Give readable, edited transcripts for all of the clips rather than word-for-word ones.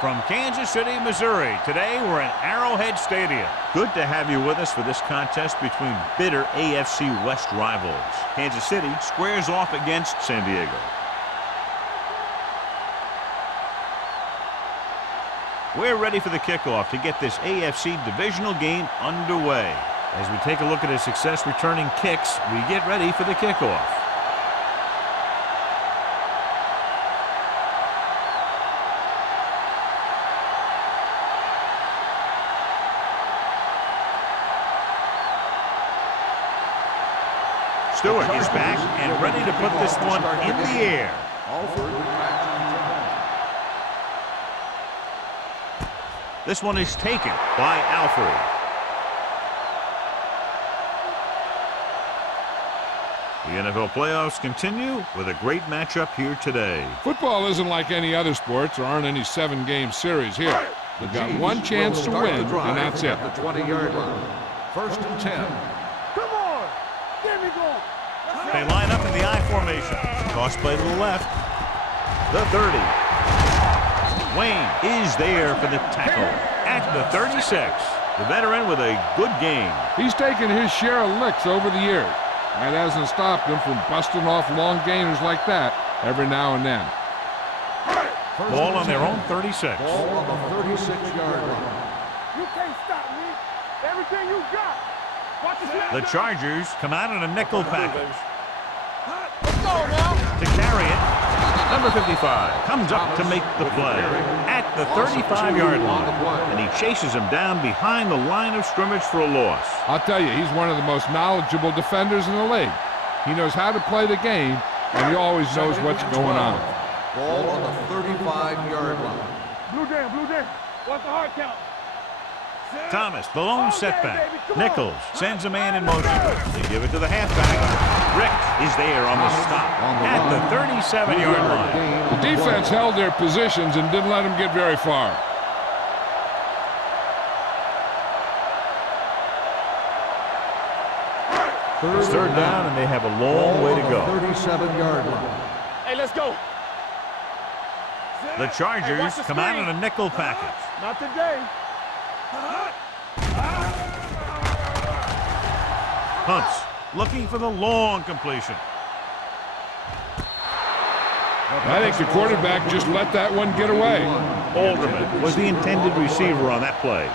From Kansas City, Missouri, today we're in Arrowhead Stadium. Good to have you with us for this contest between bitter AFC West rivals. Kansas City squares off against San Diego. We're ready for the kickoff to get this AFC divisional game underway. As we take a look at his success returning kicks, we get ready for the kickoff. Stewart is back and ready to put this one in the air. This one is taken by Alfred. The NFL playoffs continue with a great matchup here today. Football isn't like any other sports. There aren't any 7-game series here. They've got one chance to win, and that's it. The 20-yard line. 1st and 10. Come on! There we go! They line up in the I formation. Toss play to the left. The 30. Wayne is there for the tackle at the 36. The veteran with a good game. He's taken his share of licks over the years. That hasn't stopped him from busting off long gainers like that every now and then. Ball on their own 36. Ball on the 36-yard line. You can't stop me. Everything you got. Watch the snap. The Chargers come out in a nickel package. Let's go now. To carry it, number 55 comes up to make the play at the 35-yard line, and he chases him down behind the line of scrimmage for a loss. I'll tell you, he's one of the most knowledgeable defenders in the league. He knows how to play the game, and he always knows what's going on. Ball on the 35-yard line. Blue jam. What's the hard count? Thomas, the lone setback. Nichols sends a man in motion. They give it to the halfback. Rick is there on the stop at the 37-yard line. The defense held their positions and didn't let him get very far. It's third down, and they have a long way to go. 37-yard line. Hey, let's go. The Chargers come out in a nickel package. Not today. Hunts looking for the long completion. I think the quarterback just let that one get away. Alderman was the intended receiver on that play.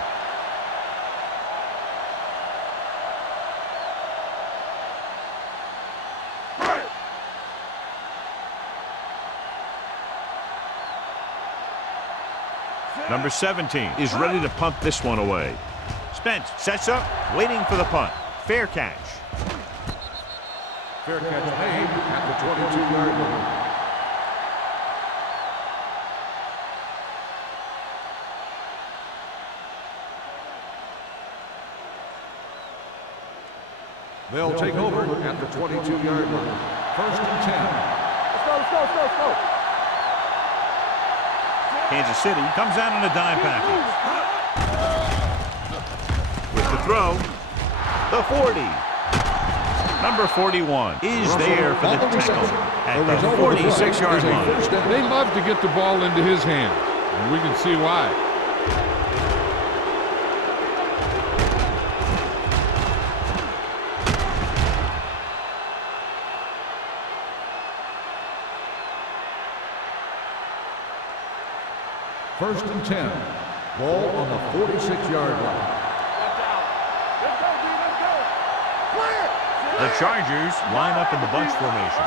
Number 17 is ready to punt this one away. Spence sets up, waiting for the punt. Fair catch. Fair catch made at the 22-yard line. They'll take over at the 22-yard line. 1st and 10. Let's go. Kansas City comes out in a dime package. With the throw, the 40. Number 41 is there for the tackle at the 46-yard line. They love to get the ball into his hands, and we can see why. First and 10. Ball on the 46-yard line. The Chargers line up in the bunch formation.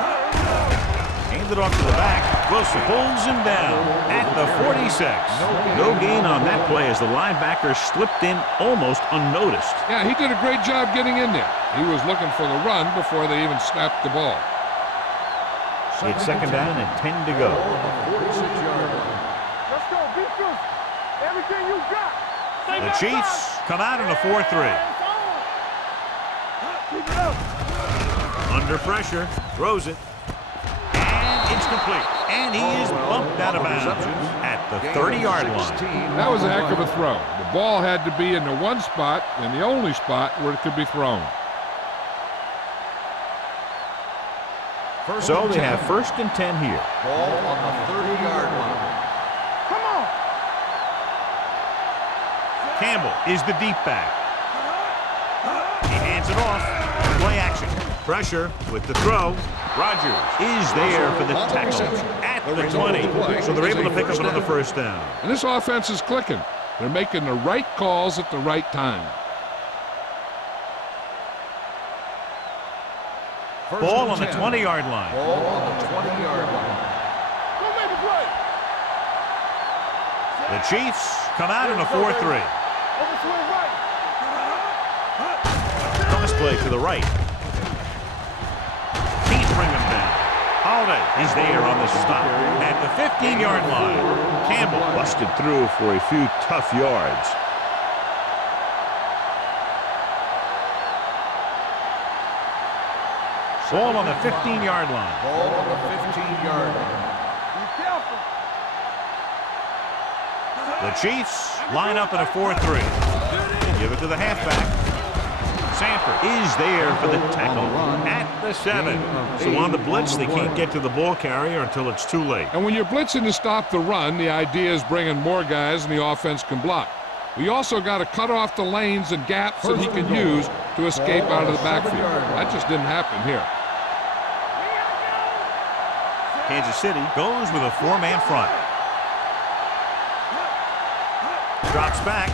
Hand it off to the back. Wilson pulls him down at the 46. No gain on that play as the linebacker slipped in almost unnoticed. Yeah, he did a great job getting in there. He was looking for the run before they even snapped the ball. It's second down and 10 to go. Let's go, defense. Everything you got. The Chiefs come out in a 4-3. Keep it up. Under pressure, throws it, and it's complete. And he is bumped out of bounds at the 30-yard line. That was a heck of a throw. The ball had to be in the one spot and the only spot where it could be thrown. So they have 1st and 10 here. Ball on the 30-yard line. Come on. Campbell is the deep back. He hands it off. Play action. Pressure with the throw. Rogers is there for the tackle at the 20. So they're able to pick up another first down. And this offense is clicking. They're making the right calls at the right time. Ball on the 20-yard line. Ball on the 20-yard line. Go make a play. The Chiefs come out in a 4-3. Overswing right. Cross play to the right. Heat bring him down. Holiday is there on the stop at the 15-yard line. Campbell busted through for a few tough yards. Ball on the 15-yard line. Ball on the 15-yard line. Be careful. The Chiefs line up in a 4-3. Give it to the halfback. Sanford is there for the tackle at the 7. So on the blitz, they can't get to the ball carrier until it's too late. And when you're blitzing to stop the run, the idea is bringing more guys and the offense can block. We also got to cut off the lanes and gaps that he can use to escape out of the backfield. That just didn't happen here. Kansas City goes with a 4-man front. Drops back.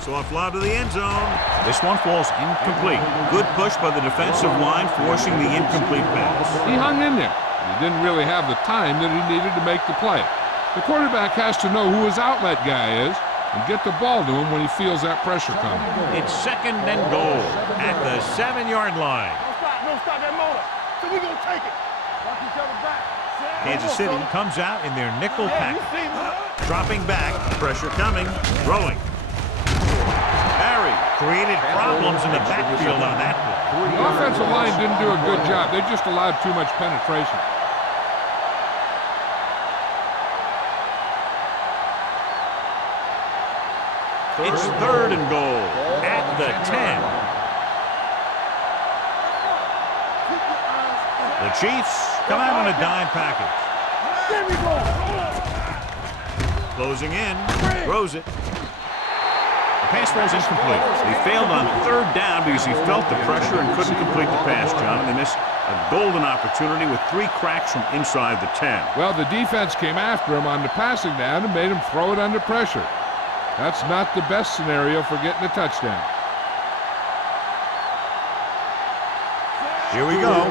Soft lob to the end zone. This one falls incomplete. Good push by the defensive line, forcing the incomplete pass. He hung in there. He didn't really have the time that he needed to make the play. The quarterback has to know who his outlet guy is and get the ball to him when he feels that pressure coming. It's 2nd and goal at the 7-yard line. Don't stop that motor. So we're going to take it. Watch each other back. Kansas City comes out in their nickel Yeah, you pack. see me. Dropping back, pressure coming, throwing. Barry created problems in the backfield on that one. The offensive line didn't do a good job. They just allowed too much penetration. It's 3rd and goal at the 10. The Chiefs come out on a dime package. There we go. Closing in, throws it. The pass falls incomplete. He failed on 3rd down because he felt the pressure and couldn't complete the pass, John. And they missed a golden opportunity with 3 cracks from inside the 10. Well, the defense came after him on the passing down and made him throw it under pressure. That's not the best scenario for getting a touchdown. Here we go.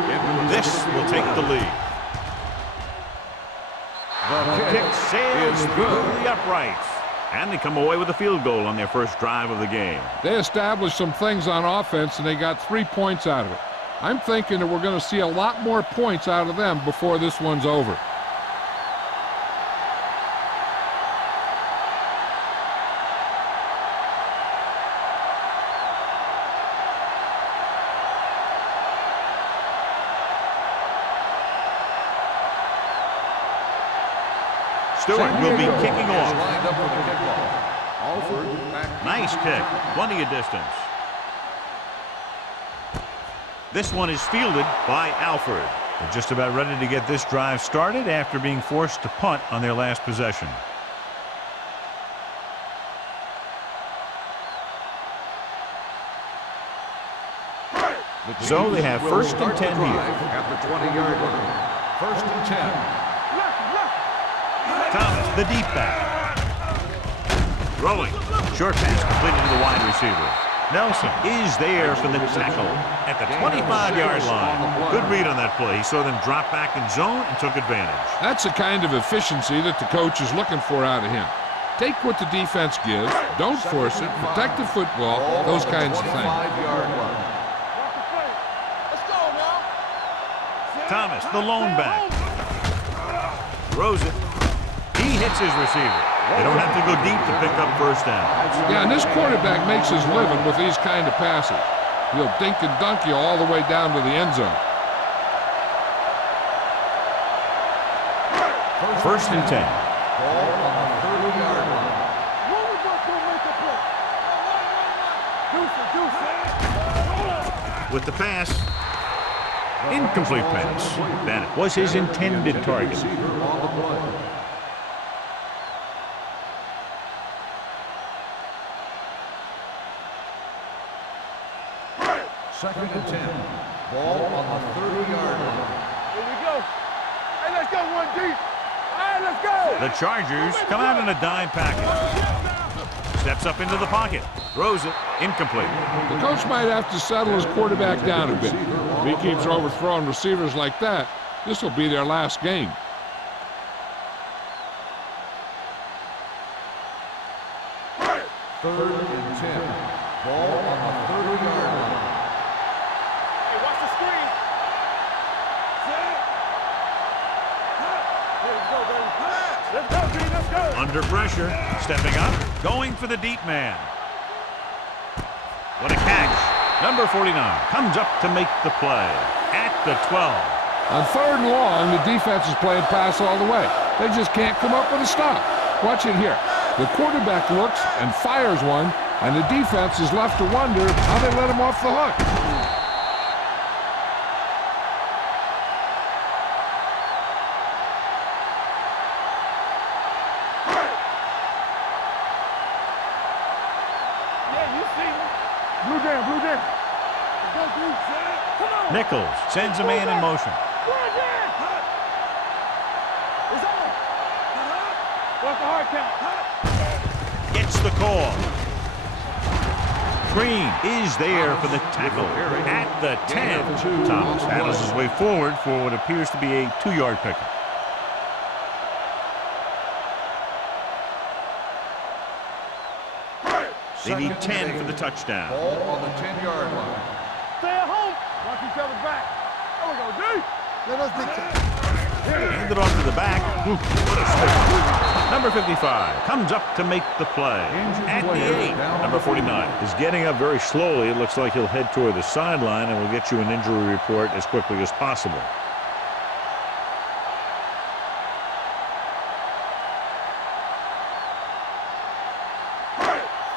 This will take the lead. The kick sails through the uprights. And they come away with a field goal on their first drive of the game. They established some things on offense, and they got 3 points out of it. I'm thinking that we're going to see a lot more points out of them before this one's over. Stewart will be kicking off. Lined up for the kickoff. Alford back. Nice kick. Plenty of distance. This one is fielded by Alford. They're just about ready to get this drive started after being forced to punt on their last possession. So they have 1st and 10 here. At the 20-yard line. 1st and 10. Thomas, the deep back. Rolling. Short pass completed to the wide receiver. Nelson is there for the tackle at the 25-yard line. Good read on that play. He saw them drop back in zone and took advantage. That's the kind of efficiency that the coach is looking for out of him. Take what the defense gives, don't force it, protect the football, those kinds of things. Let's go now. Thomas, the lone back. Throws it. He hits his receiver. They don't have to go deep to pick up first down. Yeah, and this quarterback makes his living with these kind of passes. He'll dink and dunk you all the way down to the end zone. 1st and 10. Ball on the 30-yard line. With the pass. Incomplete pass. That was his intended target. Receiver on the play. Second and 10. Ball on the 30-yard line. Here we go. Hey, let's go, 1D. All right, let's go. The Chargers come out in a dime package. Steps up into the pocket. Throws it. Incomplete. The coach might have to settle his quarterback down a bit. If he keeps overthrowing receivers like that, this will be their last game. Third and 10. Ball on the 30-yard line. Hey, watch the screen. Let's go, baby. Let's go, B. Let's go. Under pressure. Stepping up. Going for the deep man. What a catch. Number 49 comes up to make the play at the 12. On 3rd and long, the defense is playing pass all the way. They just can't come up with a stop. Watch it here. The quarterback looks and fires one, and the defense is left to wonder how they let him off the hook. Blue jam, blue jam. Go, blue. Come on. Nichols sends a man in motion. Blue jam. It's on. What's the hard count? Gets the call. Green is there for the tackle at the 10. Thomas battles his way forward for what appears to be a 2-yard pickup. They need 10 for the touchdown. Ball on the 10-yard line. Stay at home. Watch each other's back. There we go, D. Let us dictate. Handed off to the back. Ooh, what a slip. Number 55 comes up to make the play at the 8. Number 49 is getting up very slowly. It looks like he'll head toward the sideline, and we'll get you an injury report as quickly as possible.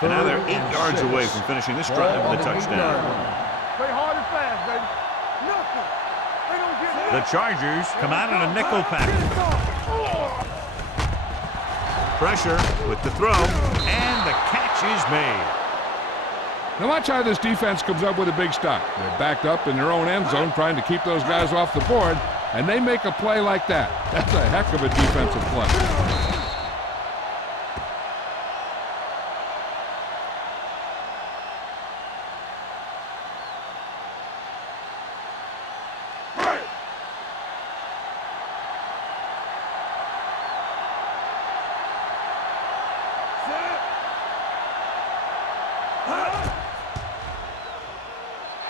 And now they're 8 yards away from finishing this drive with a touchdown. Play hard and fast, baby. Nothing. They don't get The Chargers come out in a nickel package. Pressure with the throw, and the catch is made. Now watch how this defense comes up with a big stop. They're backed up in their own end zone trying to keep those guys off the board, and they make a play like that. That's a heck of a defensive play.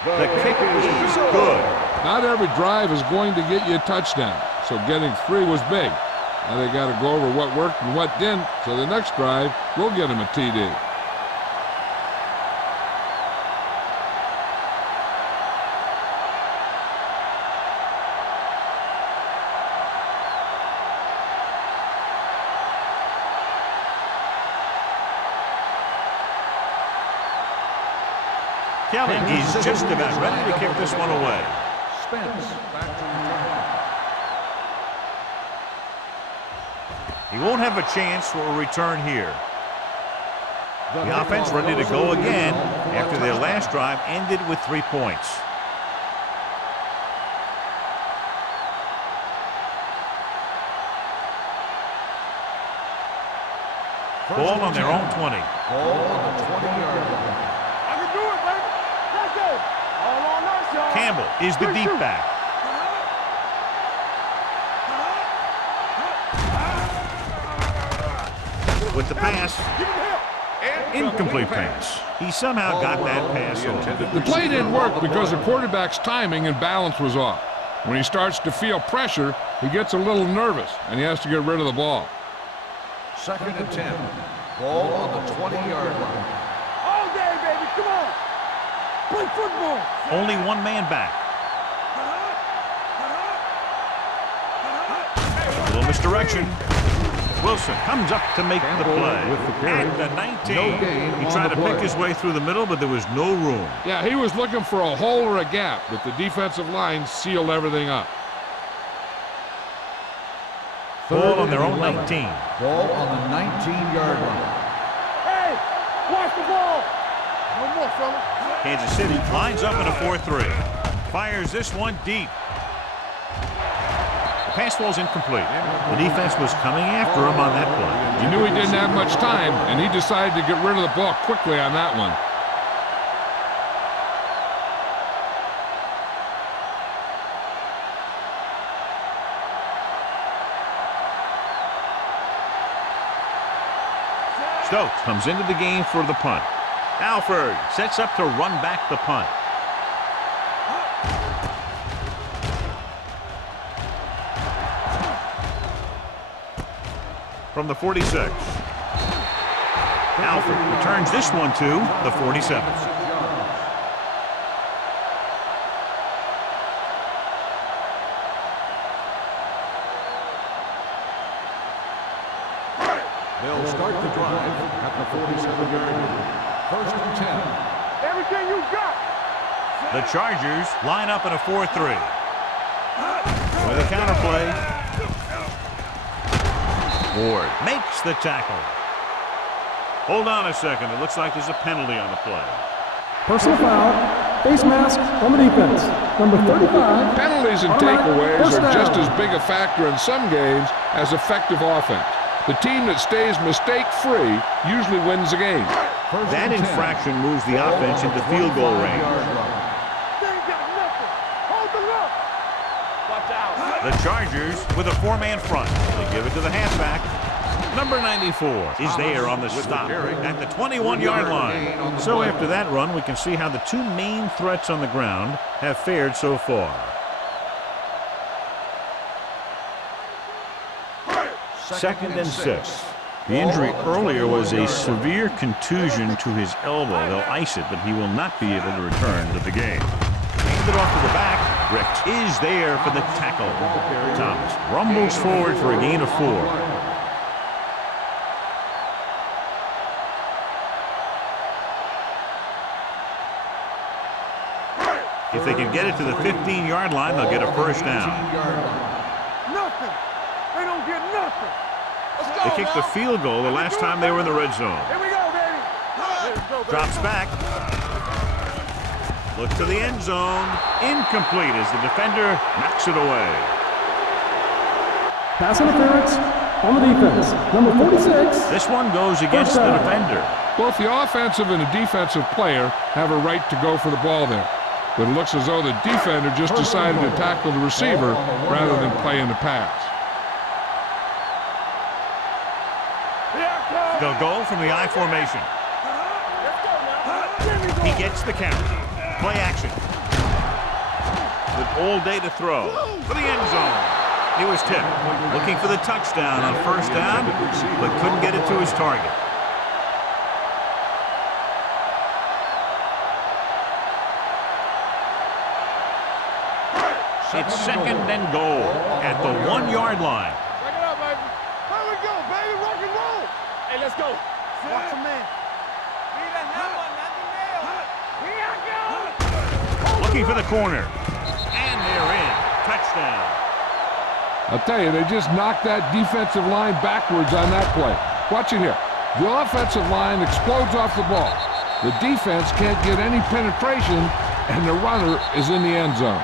The kick is good. Not every drive is going to get you a touchdown, so getting 3 was big. Now they got to go over what worked and what didn't, so the next drive will get them a TD. Kelly is just about ready to kick this one away. Spence back to return. He won't have a chance for a return here. The offense ready to go again after their last drive ended with 3 points. Ball on their own 20. Ball on the 20-yard line. I can do it, baby. Let's go. All on us, y'all. Campbell is the deep back. With the pass. Incomplete pass. He somehow got that pass off. The play didn't work because the quarterback's timing and balance was off. When he starts to feel pressure, he gets a little nervous, and he has to get rid of the ball. Second and 10. Ball on the 20-yard line. All day, baby. Come on. Play football. Only one man back. A little misdirection. Wilson comes up to make the play at the 19. He tried to pick his way through the middle, but there was no room. Yeah, he was looking for a hole or a gap, but the defensive line sealed everything up. Ball on their own 19. Ball on the 19-yard line. Hey, watch the ball. No more, fella. Kansas City lines up in a 4-3. Fires this one deep. The pass falls incomplete. The defense was coming after him on that play. He knew he didn't have much time, and he decided to get rid of the ball quickly on that one. Stokes comes into the game for the punt. Alford sets up to run back the punt. From the 46. Alford returns this one to the 47. They'll start the drive at the 47-yard line. First and 10. Everything you got. The Chargers line up in a 4-3. With a counter play. Ward makes the tackle. Hold on a second. It looks like there's a penalty on the play. Personal foul, face mask on the defense. Number 35. Penalties and takeaways are just as big a factor in some games as effective offense. The team that stays mistake-free usually wins the game. That infraction moves the offense into field goal range. They ain't got nothing. Hold the look. Watch out. The Chargers with a 4-man front. They give it to the halfback. Number 94 is there on the stop at the 21-yard line. So after that run, we can see how the two main threats on the ground have fared so far. Second and 6. The injury earlier was a severe contusion to his elbow. They'll ice it, but he will not be able to return to the game. Handed off to the back. Richt is there for the tackle. Thomas rumbles forward for a gain of 4. If they can get it to the 15-yard line, they'll get a first down. Nothing. They don't get nothing. They kicked the field goal the last time they were in the red zone. Here we go, baby. Drops back. Looks to the end zone. Incomplete as the defender knocks it away. Pass interference on the defense. Number 46. This one goes against the defender. Both the offensive and the defensive player have a right to go for the ball there. But it looks as though the defender just decided to tackle the receiver rather than play in the pass. They'll go from the I formation. He gets the count. Play action. With all day to throw for the end zone. He was tipped. Looking for the touchdown on first down, but couldn't get it to his target. It's second and goal at the 1-yard line. Break it up, baby. Here we go, baby. Rock and roll. Hey, let's go. Watch him, man. Looking for the corner. And they're in. Touchdown. I'll tell you, they just knocked that defensive line backwards on that play. Watch it here. The offensive line explodes off the ball. The defense can't get any penetration, and the runner is in the end zone.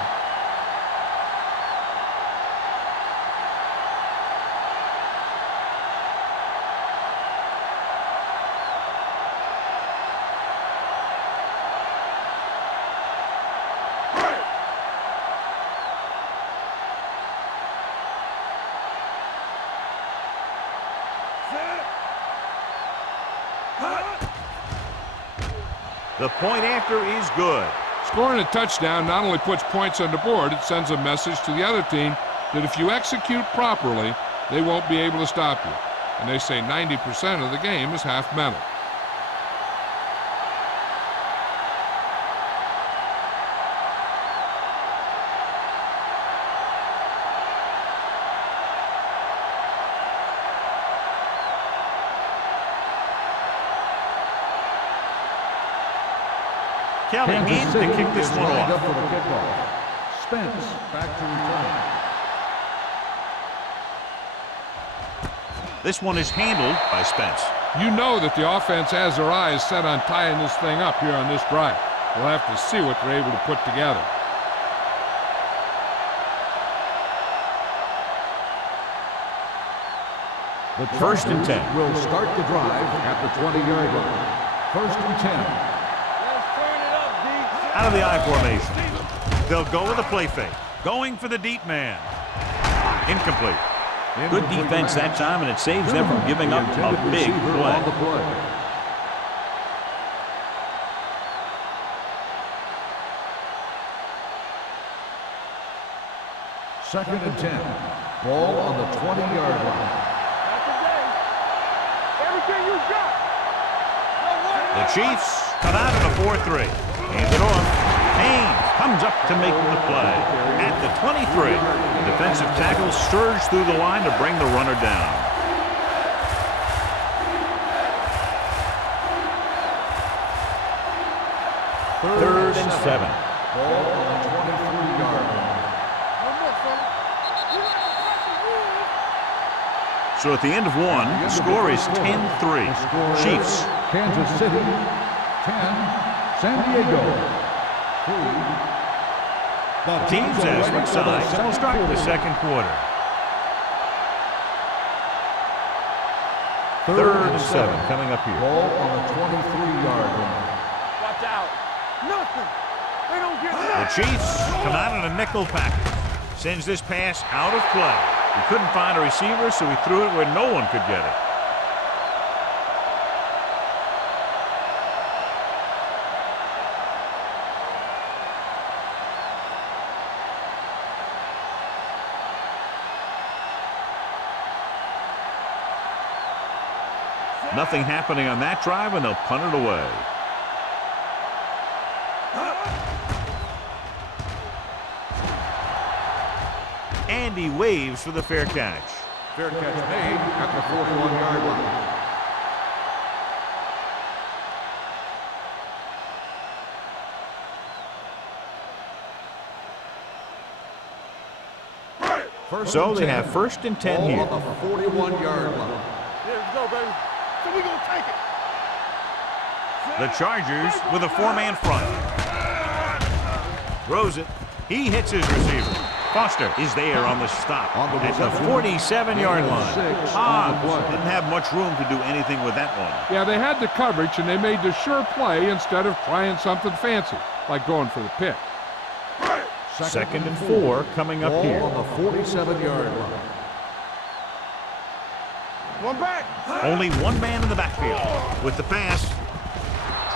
The point after is good. Scoring a touchdown not only puts points on the board, it sends a message to the other team that if you execute properly, they won't be able to stop you. And they say 90% of the game is half mental. Kelly needs to kick this one off. Spence back to return. This one is handled by Spence. You know that the offense has their eyes set on tying this thing up here on this drive. We'll have to see what they're able to put together. The First and 10. will start the drive at the 20-yard line. First and 10. Let's turn it up, D. Out of the I formation. They'll go with a play fake. Going for the deep man. Incomplete. Good defense that time, and it saves them from giving up a big play. Second and 10. Ball on the 20-yard line. Not today. Everything you got. The Chiefs come out in a 4-3. Hands it off. Haynes comes up to make the play. At the 23, the defensive tackle surged through the line to bring the runner down. Third and 7. Ball on the 23-yard line. One more, son. You got to fight the rules. So at the end of one, the score is 10-3. Chiefs. Kansas City, 10. San Diego, 3. Teams have switched sides, and we'll start the second quarter. Third and 7 coming up here. Ball on the 23-yard line. Watch out. Nothing. They don't get The nothing. Chiefs come out in a nickel package. Sends this pass out of play. He couldn't find a receiver, so he threw it where no one could get it. Nothing happening on that drive, and they'll punt it away. Andy waves for the fair catch. Fair catch made at the 41-yard line. So they have first and 10 Ball here. on the 41-yard line. Here we go, baby. So we gonna take it. The Chargers with a four-man front. Throws it. He hits his receiver. Foster is there on the stop at the 47-yard line. Hobbs didn't have much room to do anything with that one. Yeah, they had the coverage, and they made the sure play instead of trying something fancy, like going for the pick. Second and 4 coming up here. Ball on the 47-yard line. One back. Only one man in the backfield. With the pass,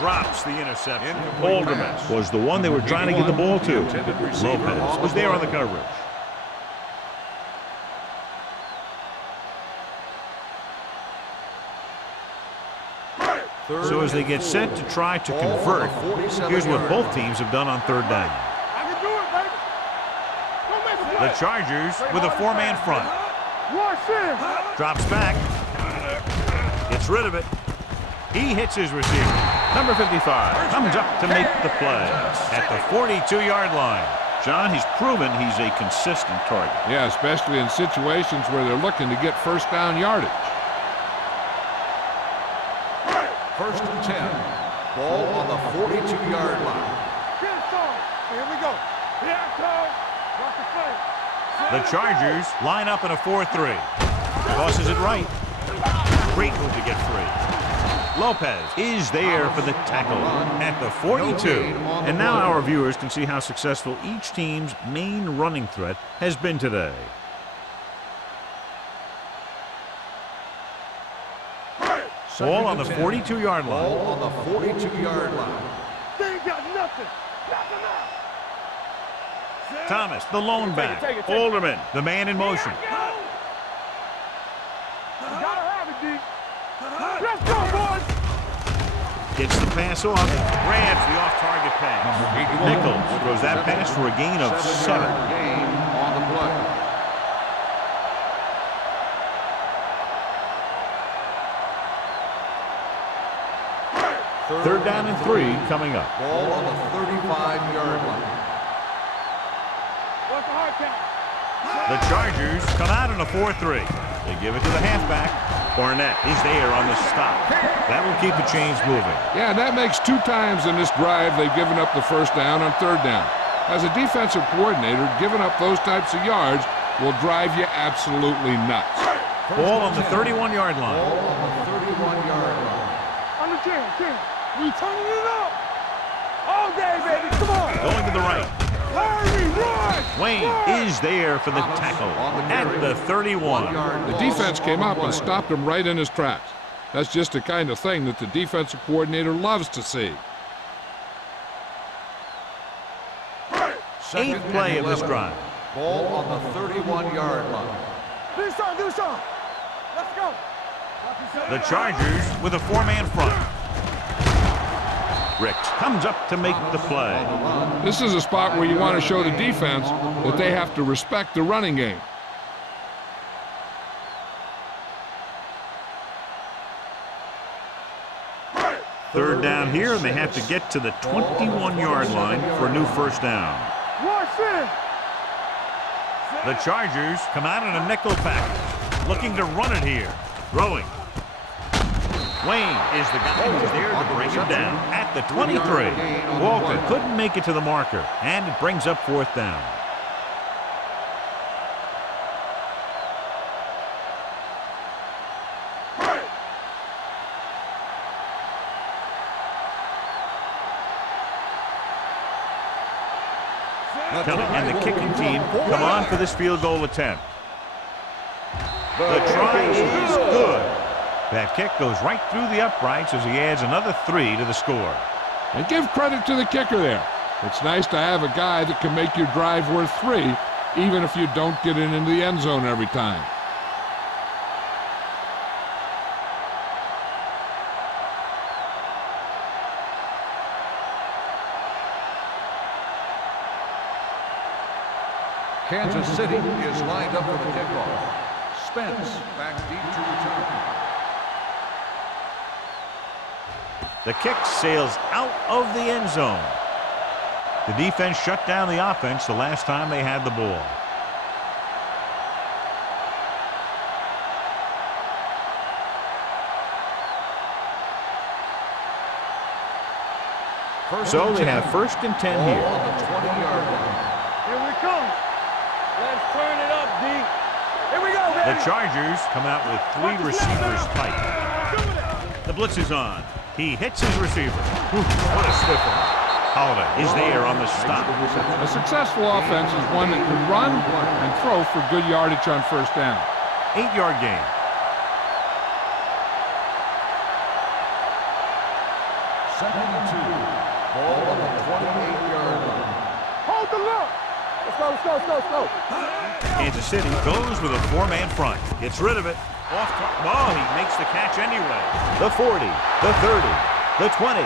drops the interception. Alderman was the one they were trying to get the ball to. Lopez was there on the coverage. So as they get set to try to convert, here's what both teams have done on third down. I can do it, baby. Don't make a play. The Chargers with a four-man front. Rush in. Drops back. Gets rid of it. He hits his receiver. Number 55 comes up to make the play at the 42-yard line. John, he's proven he's a consistent target. Yeah, especially in situations where they're looking to get first down yardage. First and 10. Ball on the 42-yard line. Get it started. Here we go. Here I come. Watch the play. The Chargers line up in a 4-3. Tosses it right. Great move to get free. Lopez is there for the tackle at the 42. And now our viewers can see how successful each team's main running threat has been today. Ball on the 42-yard line. Ball on the 42-yard line. They ain't got nothing. Nothing out. Thomas, the lone back. Take it. Alderman, the man in motion. You gotta have it, D. Let's go, boys. Gets the pass off. Grabs the off-target pass. Nichols throws that pass for a gain of 7. Gain on the play. Third down and 3 coming up. Ball on the 35-yard line. What's the hard count? The Chargers come out in a 4-3. They give it to the halfback. Barnett is there on the stop. That will keep the chains moving. Yeah, that makes 2 times in this drive they've given up the first down on 3rd down. As a defensive coordinator, giving up those types of yards will drive you absolutely nuts. Ball on the 31-yard line. Ball on the 31-yard line. On the 10. We turning it up. All day, baby. Come on. Going to the right. Hurry, run. Wayne is there for the tackle at the 31. The defense came up and stopped him right in his tracks. That's just the kind of thing that the defensive coordinator loves to see. 8th play of this drive. Ball on the 31-yard line. Do some. Let's go. The Chargers with a 4-man front. Ricks comes up to make the play. This is a spot where you want to show the defense that they have to respect the running game. Third down here, and they have to get to the 21-yard line for a new first down. The Chargers come out in a nickel package, looking to run it here. Throwing. Wayne is the guy who's there to bring him down at the 23. Walker couldn't make it to the marker, and it brings up 4th down. And the kicking team come on for this field goal attempt. The try is good. That kick goes right through the uprights as he adds another 3 to the score. And give credit to the kicker there. It's nice to have a guy that can make your drive worth 3, even if you don't get it into the end zone every time. Kansas City is lined up for the kickoff. Spence back deep to return. The kick sails out of the end zone. The defense shut down the offense the last time they had the ball. So they have 1st and 10 here. On the 20-yard line. Here we come. Let's turn it up, D. Here we go, baby. The Chargers come out with 3 receivers tight. The blitz is on. He hits his receiver. What a stiffer. Holiday is there on the stop. A successful offense is one that can run and throw for good yardage on 1st down. 8-yard gain. Second and 2. Ball on the 28-yard line. Hold the look. Let's go. Kansas City goes with a 4-man front. Gets rid of it. Oh, he makes the catch anyway. The 40, the 30, the 20,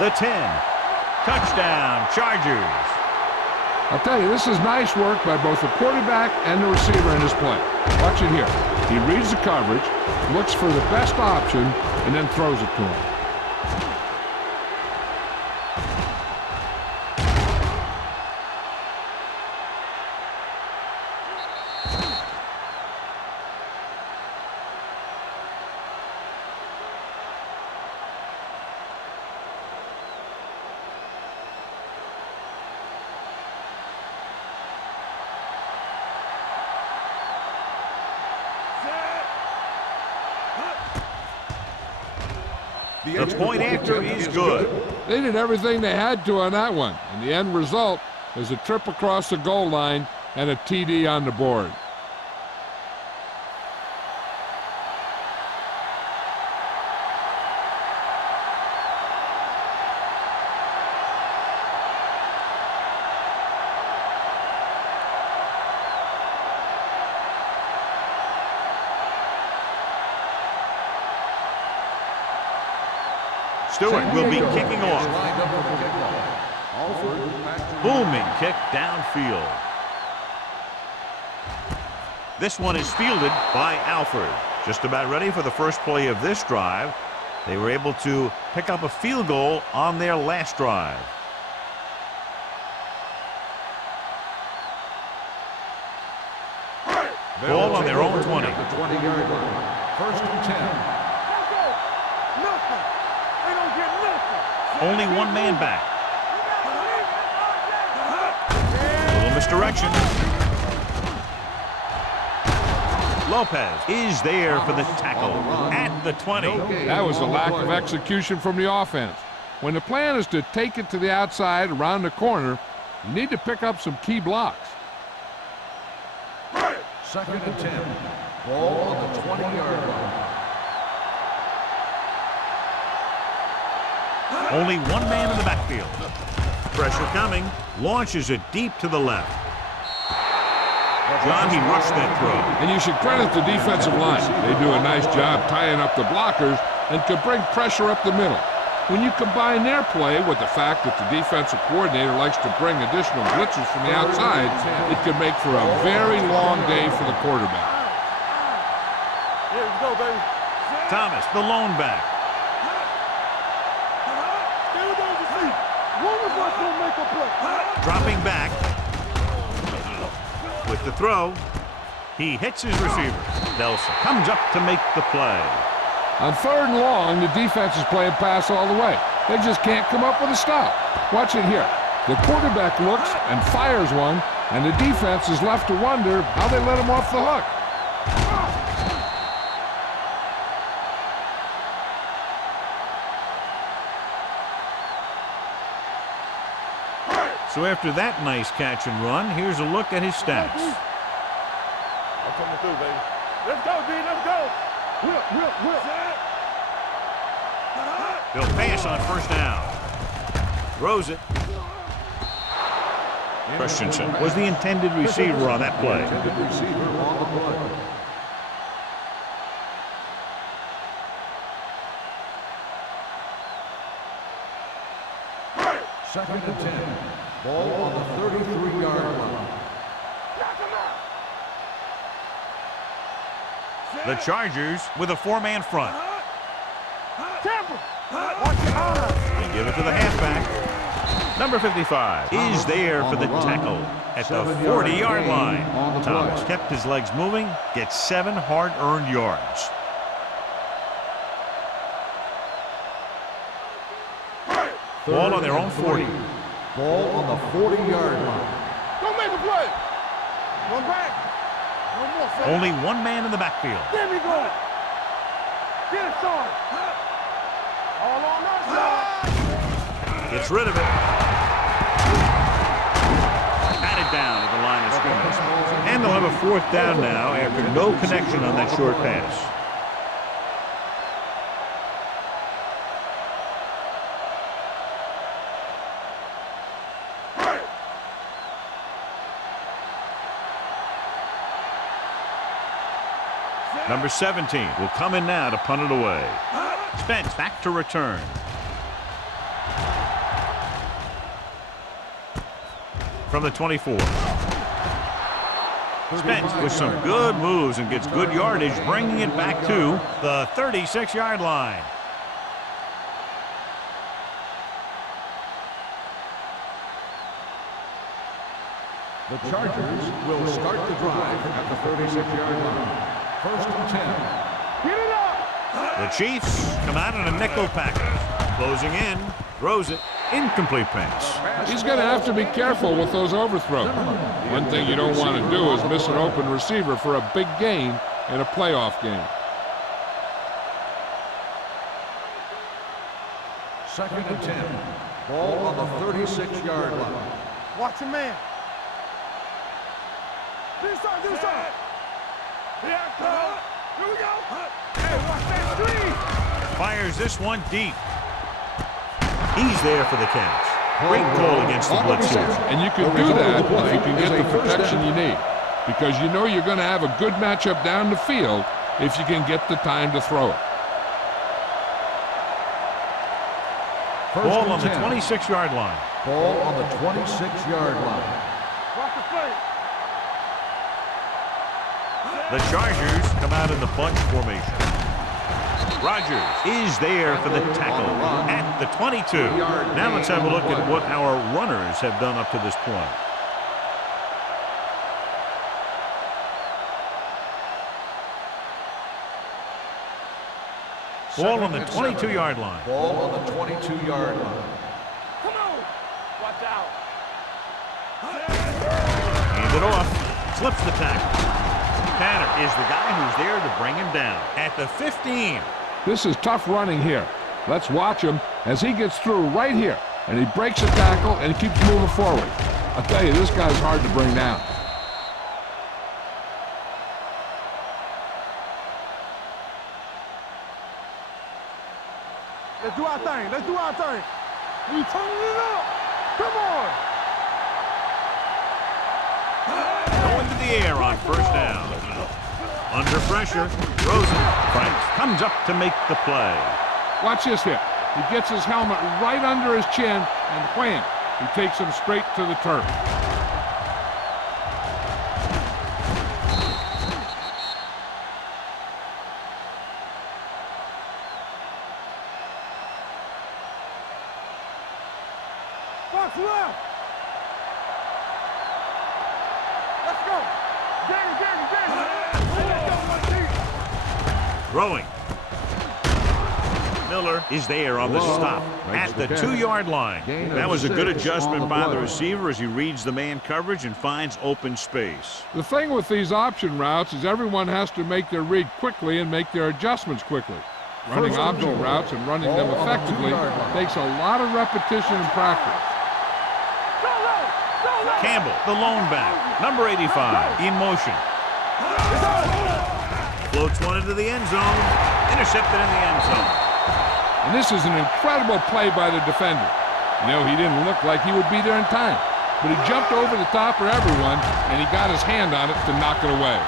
the 10. Touchdown, Chargers. I'll tell you, this is nice work by both the quarterback and the receiver in this play. Watch it here. He reads the coverage, looks for the best option, and then throws it to him. The point after is good. They did everything they had to on that one, and the end result is a trip across the goal line and a TD on the board. Stewart will be kicking off. Booming kick downfield. This one is fielded by Alford. Just about ready for the first play of this drive. They were able to pick up a field goal on their last drive. Ball on their own 20. At the 20-yard line. First and 10. Nothing. They don't get nothing. Only one man back. Little misdirection. Lopez is there for the tackle at the 20. That was a lack of execution from the offense. When the plan is to take it to the outside around the corner, you need to pick up some key blocks. Second and 10. Ball on the 20-yard line. Only one man in the backfield. Pressure coming. Launches it deep to the left. John, he rushed that throw. And you should credit the defensive line. They do a nice job tying up the blockers and could bring pressure up the middle. When you combine their play with the fact that the defensive coordinator likes to bring additional blitzes from the outside, it could make for a very long day for the quarterback. Here we go, baby. Thomas, the lone back. Stay with those receivers. One of us will make a play. Dropping back. With the throw, he hits his receiver. Nelson comes up to make the play. On 3rd and long, the defense is playing pass all the way. They just can't come up with a stop. Watch it here. The quarterback looks and fires one, and the defense is left to wonder how they let him off the hook. So after that nice catch and run, here's a look at his stats. I'm coming through, baby. Let's go, D. Let's go. Whip. He'll pass on 1st down. Throws it. Christensen was the intended receiver on that play. Intended receiver on the play. Second and 10. Ball on the 33-yard line. The Chargers with a 4-man front. They give it to the halfback. Number 55 is there for the tackle at the 40-yard line. Thomas kept his legs moving, gets 7 hard-earned yards. Ball on their own 40. Ball on the 40-yard line. Don't make a play. One back. One more. Son. Only one man in the backfield. There we go. Get it started. All on that side. Gets rid of it. Batted down at the line of scrimmage. And they'll have a 4th down now after no connection on that short pass. Number 17 will come in now to punt it away. Spence back to return. From the 24. Spence with some good moves and gets good yardage, bringing it back to the 36-yard line. The Chargers will start the drive at the 36-yard line. First and 10. Get it up. The Chiefs come out in a nickel package. Closing in, throws it, incomplete pass. He's going to have to be careful with those overthrows. One thing you don't want to do is miss an open receiver for a big gain in a playoff game. Second and 10. Ball on the 36-yard line. Watch your man. Do something. Here I come. Here we go. Hey, watch that screen. Fires this one deep. He's there for the catch. Great call against the blitz here. And you can do that if you can get the protection you need, because you know you're going to have a good matchup down the field if you can get the time to throw it. Ball on the 26-yard line. Ball on the 26-yard line. Watch the play. The Chargers come out in the bunch formation. Rodgers is there for the tackle at the 22. Now let's have a look at what our runners have done up to this point. Ball on the Second and 22-yard line. Ball on the 22-yard line. Come on. Watch out. Hand it off. Slips the tackle. Tanner is the guy who's there to bring him down. At the 15. This is tough running here. Let's watch him as he gets through right here. And he breaks a tackle and he keeps moving forward. I'll tell you, this guy's hard to bring down. Let's do our thing. Let's do our thing. We turning it up. Come on. Going to the air on first down. Under pressure, Rosen fights, comes up to make the play. Watch this here. He gets his helmet right under his chin, and wham, he takes him straight to the turf. Box left. Let's go. Danny. Throwing. Miller is there on the stop at the 2-yard line. That was a good adjustment by the receiver as he reads the man coverage and finds open space. The thing with these option routes is everyone has to make their read quickly and make their adjustments quickly. Running option routes and running them effectively takes a lot of repetition and practice. Campbell, the lone back, number 85, in motion. Floats one into the end zone, intercepted in the end zone. And this is an incredible play by the defender. You know, he didn't look like he would be there in time, but he jumped over the top of everyone, and he got his hand on it to knock it away.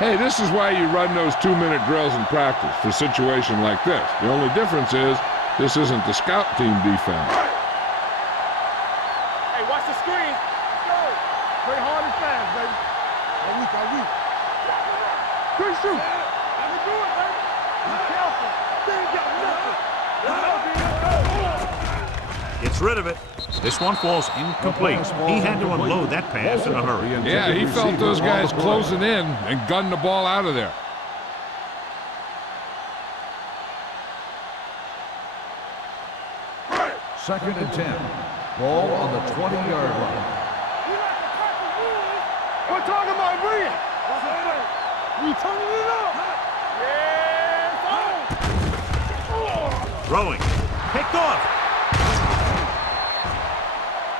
Hey, this is why you run those 2-minute drills in practice for a situation like this. The only difference is this isn't the scout team defense. Hey, watch the screen. Let's go. Play hard and fast, baby. Are weak. Good shoot. Let me do it, baby. Be careful. They ain't got nothing. Gets rid of it. This one falls incomplete. He had to unload that pass in a hurry. Yeah, he felt those guys closing in and gunned the ball out of there. Second and 10. Ball on the 20-yard line. We're talking about brilliant. We turning it up. Yeah. Throwing. Picked off.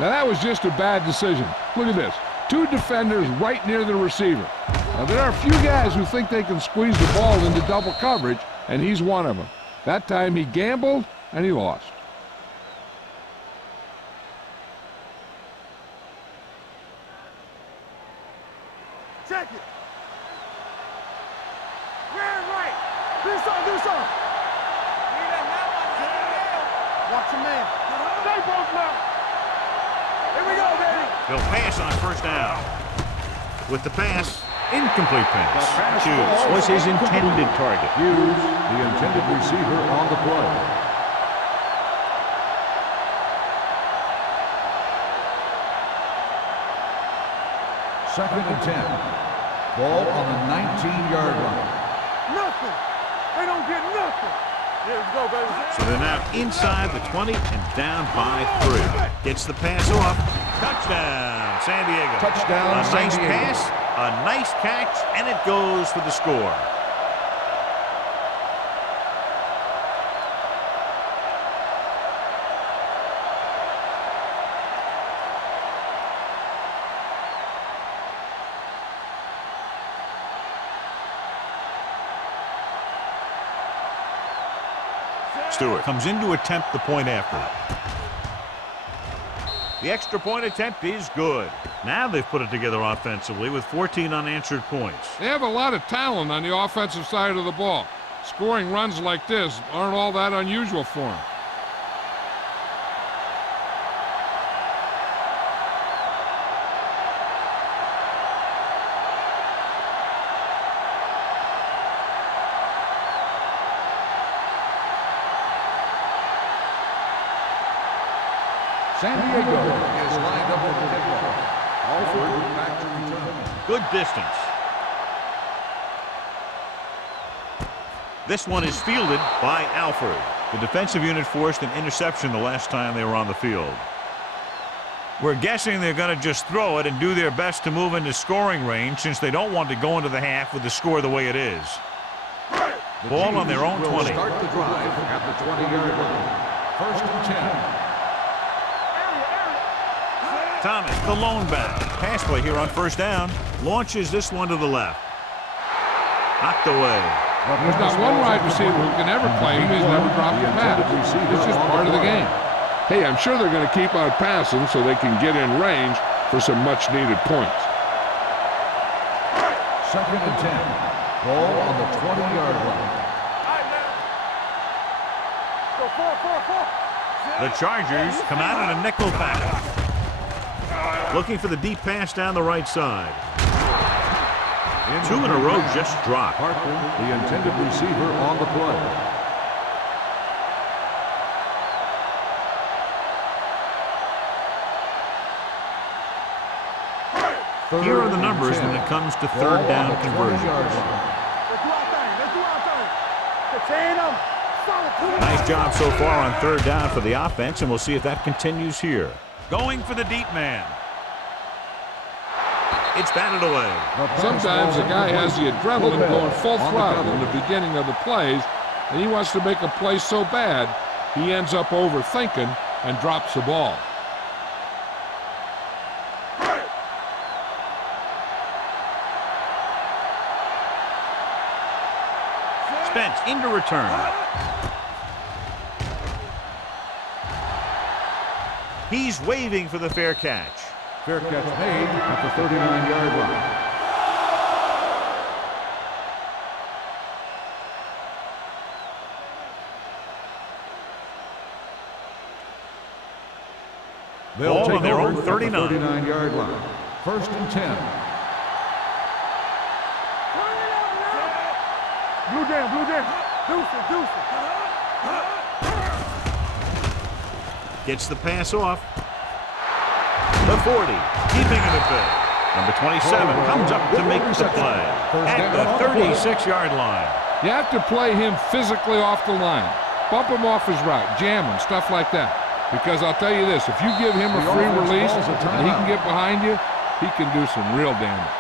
Now that was just a bad decision. Look at this. 2 defenders right near the receiver. Now there are a few guys who think they can squeeze the ball into double coverage, and he's one of them. That time he gambled, and he lost. Check it. Ran right. Do something. Watch your man. Stay both now. Here we go, baby. He'll pass on first down. With the pass, incomplete pass. Hughes was his intended target. Hughes, the intended receiver on the play. Second and 10. Ball on the 19-yard line. Nothing. They don't get nothing. Here we go, baby. So they're now inside the 20 and down by 3. Gets the pass off. Touchdown, San Diego. Touchdown, San nice Diego. pass, a nice catch, and it goes for the score. Stewart comes in to attempt the point after. The extra point attempt is good. Now they've put it together offensively with 14 unanswered points. They have a lot of talent on the offensive side of the ball. Scoring runs like this aren't all that unusual for them. San Diego is lined up for the kickoff. Alford back to return. Good distance. This one is fielded by Alford. The defensive unit forced an interception the last time they were on the field. We're guessing they're going to just throw it and do their best to move into scoring range since they don't want to go into the half with the score the way it is. Ball on their own 20. Start the drive at the 20-yard line. First and 10. Thomas, the lone back. Pass play here on first down. Launches this one to the left. Knocked away. There's not one wide receiver who can ever claim he's never dropped a pass. It's just part of the game. Hey, I'm sure they're going to keep on passing so they can get in range for some much-needed points. Second and 10. Ball on the 20-yard line. The Chargers come out in a nickel package. Looking for the deep pass down the right side. Two in a row just dropped. Parker, the intended receiver on the play. Here are the numbers when it comes to third down conversions. Nice job so far on third down for the offense, and we'll see if that continues here. Going for the deep man. It's batted away. Sometimes a guy has the adrenaline going full throttle in the beginning of the plays, and he wants to make a play so bad, he ends up overthinking and drops the ball. Spence into return. He's waving for the fair catch. Fair catch made at the 39-yard line. They'll take their over own at the 39. 39-yard line. First and 10. Blue jam. Deuce. Gets the pass off. The 40, keeping it at bay. Number 27 comes up to make the play at the 36-yard line. You have to play him physically off the line. Bump him off his route, jam him, stuff like that. Because I'll tell you this, if you give him a free release and he can get behind you, he can do some real damage.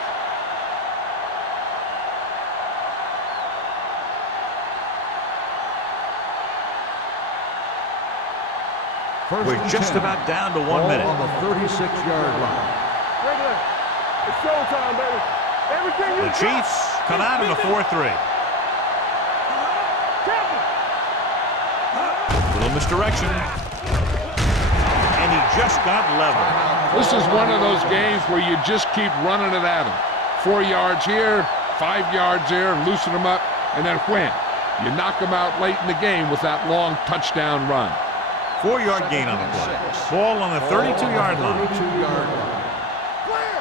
We're just about down to 1 minute. On the 36-yard line. Regular. It's showtime, baby. Everything you The Chiefs come out in a 4-3. Little misdirection. And he just got level. This is one of those games where you just keep running it at him. 4 yards here, 5 yards there, loosen him up, and then wham. You knock him out late in the game with that long touchdown run. 4-yard gain on the play. Ball on the 32-yard line. Clear.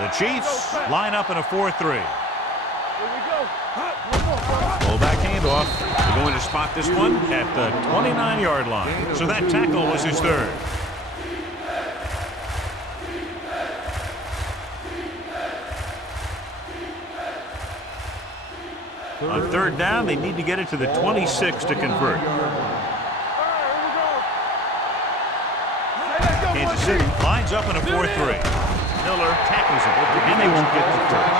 The Chiefs line up in a 4-3. Here we go. Fullback handoff. They're going to spot this one at the 29-yard line. So that tackle was his third. On third down, they need to get it to the 26 to convert. Kansas City lines up in a 4-3. Miller tackles him, and they won't get the first.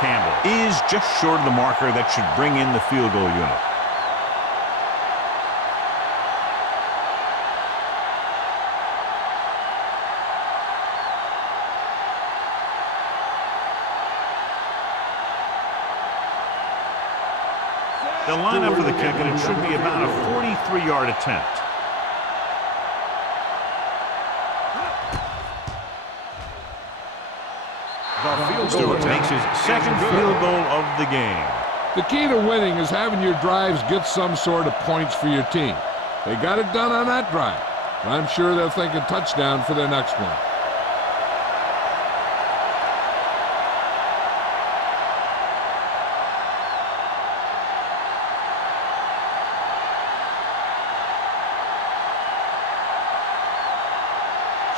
Campbell is just short of the marker that should bring in the field goal unit. They'll line up for the kick, and it should be about a 43-yard attempt. Stewart makes his second field goal of the game. The key to winning is having your drives get some sort of points for your team. They got it done on that drive. I'm sure they're thinking touchdown for their next one.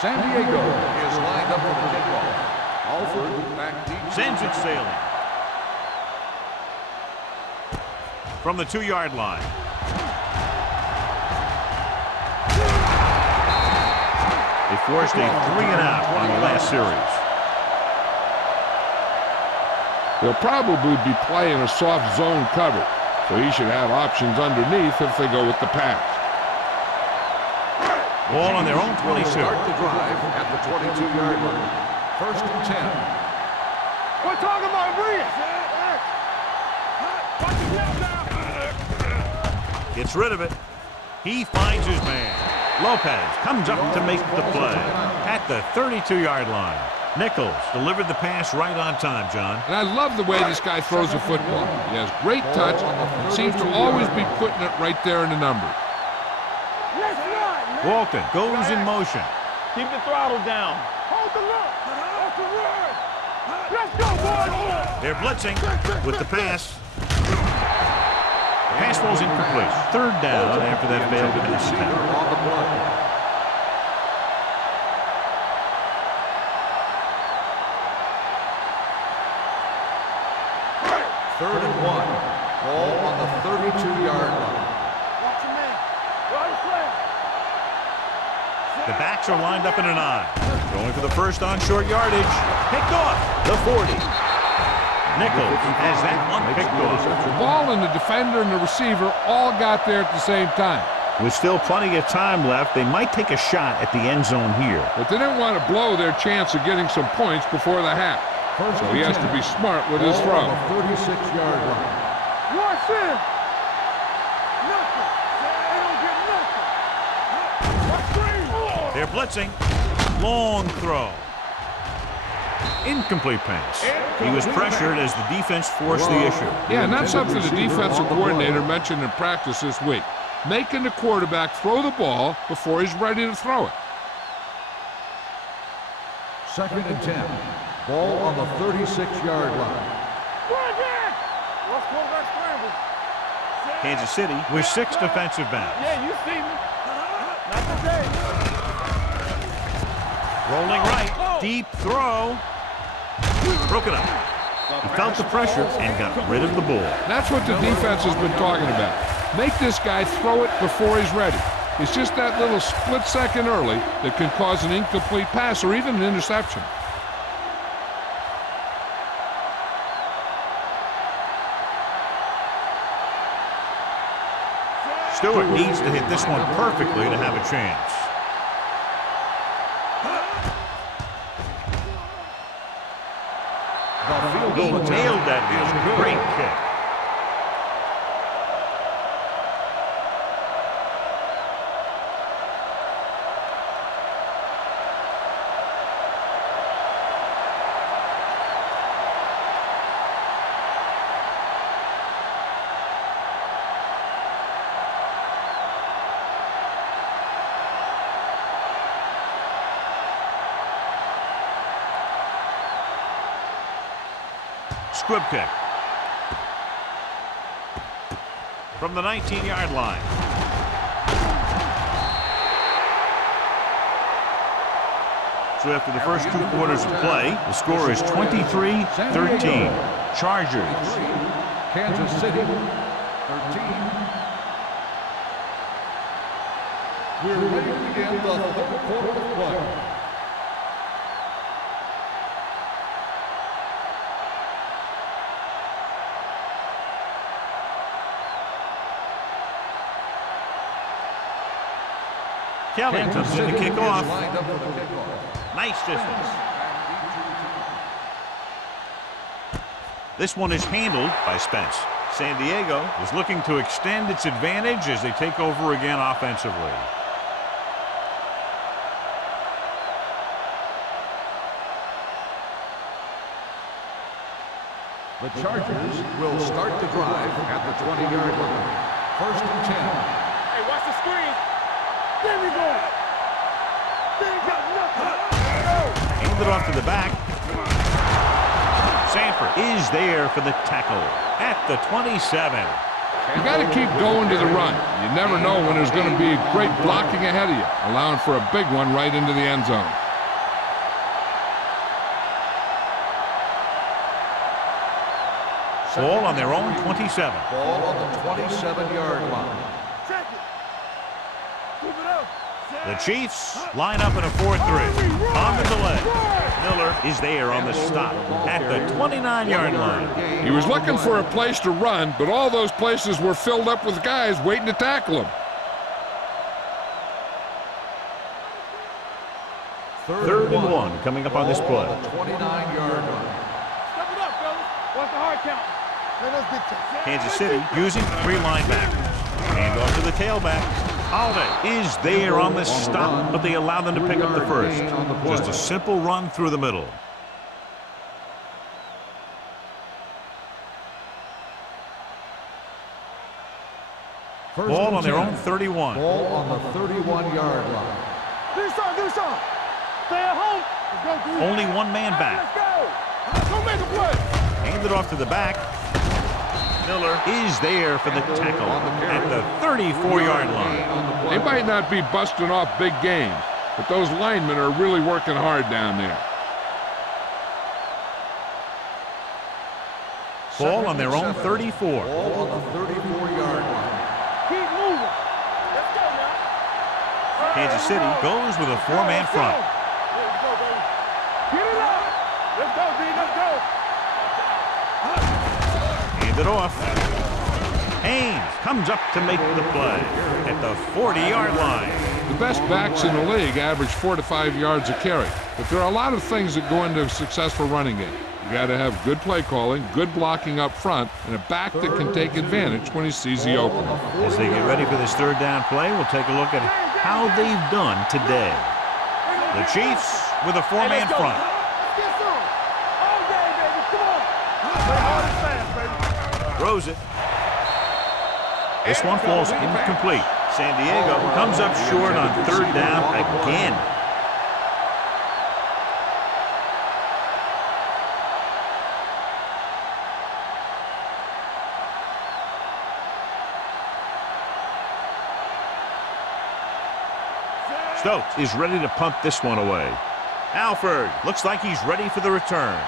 San Diego is lined up for the kickoff. Alford back deep. Sends it sailing. From the 2-yard line. They forced a 3-and-out on the last series. They'll probably be playing a soft zone cover, so he should have options underneath if they go with the pass. Ball on their own 22. Start the drive at the 22-yard line. First and 10. We're talking about Reed. Gets rid of it. He finds his man. Lopez comes up to make the play at the 32-yard line. Nichols delivered the pass right on time, John. And I love the way this guy throws the football. He has great touch and seems to always be putting it right there in the numbers. Walton goes in motion. Keep the throttle down. Hold the look. That's the word. Let's go, boys. They're blitzing with the pass. Pass falls incomplete. Third down after that failed pass attempt. On the play. Third and 1. Ball on the 32-yard line. Watch your man. Right flag. The backs are lined up in an I. Going for the first on short yardage. Picked off the 40. Nichols has that one picked off. The ball and the defender and the receiver all got there at the same time. With still plenty of time left, they might take a shot at the end zone here. But they didn't want to blow their chance of getting some points before the half. So he has to be smart with his throw. 36-yard line. Watch in. Nothing. They don't get nothing. Watch Green. They're blitzing. Long throw. Incomplete pass. He was pressured as the defense forced the issue. Yeah, and that's something the defensive coordinator mentioned in practice this week. Making the quarterback throw the ball before he's ready to throw it. Second and 10. Ball on the 36-yard line. Let's quarterback scramble. Kansas City with 6 defensive backs. Yeah, you see me. Not today. Rolling right. Deep throw. Broken up. He felt the pressure and got rid of the ball. That's what the defense has been talking about. Make this guy throw it before he's ready. It's just that little split second early that can cause an incomplete pass or even an interception. Stewart needs to hit this one perfectly to have a chance. He nailed that one. Great kick. Squib kick. From the 19-yard line. So after the first 2 quarters of play, the score is 23-13. Chargers. Kansas City, 13. We're ready to begin the third quarter of play. Kelly comes in to kick off. Lined up for the kickoff. Nice distance. This one is handled by Spence. San Diego is looking to extend its advantage as they take over again offensively. The Chargers will start the drive at the 20-yard line. First and 10. Hey, watch the screen. There we go. They ain't got nothing. Handed off to the back. Sanford is there for the tackle at the 27. You got to keep going to the run. You never know when there's going to be great blocking ahead of you, allowing for a big one right into the end zone. Ball on their own 27. Ball on the 27-yard line. Check it. Move it up. The Chiefs line up in a 4-3. On the delay, Miller is there on the stop at the 29-yard line. He was looking for a place to run, but all those places were filled up with guys waiting to tackle him. Third and 1 coming up on this play. 29-yard line. Step it up, fellas. Watch the hard count. Let us get Kansas City using 3 linebackers. Hand off to the tailback. Holiday is there on the stop, but they allow them to pick up the first. Just a simple run through the middle. Ball on their own 31. Ball on the 31-yard line. Do something. Stay at home. Let's go, dude. Only one man back. Let's go. Go make a play. Hand it off to the back. Miller is there for the tackle at the 34-yard line. They might not be busting off big games, but those linemen are really working hard down there. Ball on their own 34. Ball on the 34-yard line. Keep moving. Let's go now. Kansas City goes with a 4-man front. Let's go, baby. Get it up. Let's go, D. Let's go. Hand it off. Haynes comes up to make the play at the 40-yard line. The best backs in the league average 4 to 5 yards a carry, but there are a lot of things that go into a successful running game. You got to have good play calling, good blocking up front, and a back that can take advantage when he sees the opening. As they get ready for this third down play, we'll take a look at how they've done today. The Chiefs with a 4-man front. Let's get some. All day, baby. Come on. Play hard and fast, baby. Throws it. This one falls incomplete. San Diego comes up short on third down again. Stokes is ready to punt this one away. Alford looks like he's ready for the return.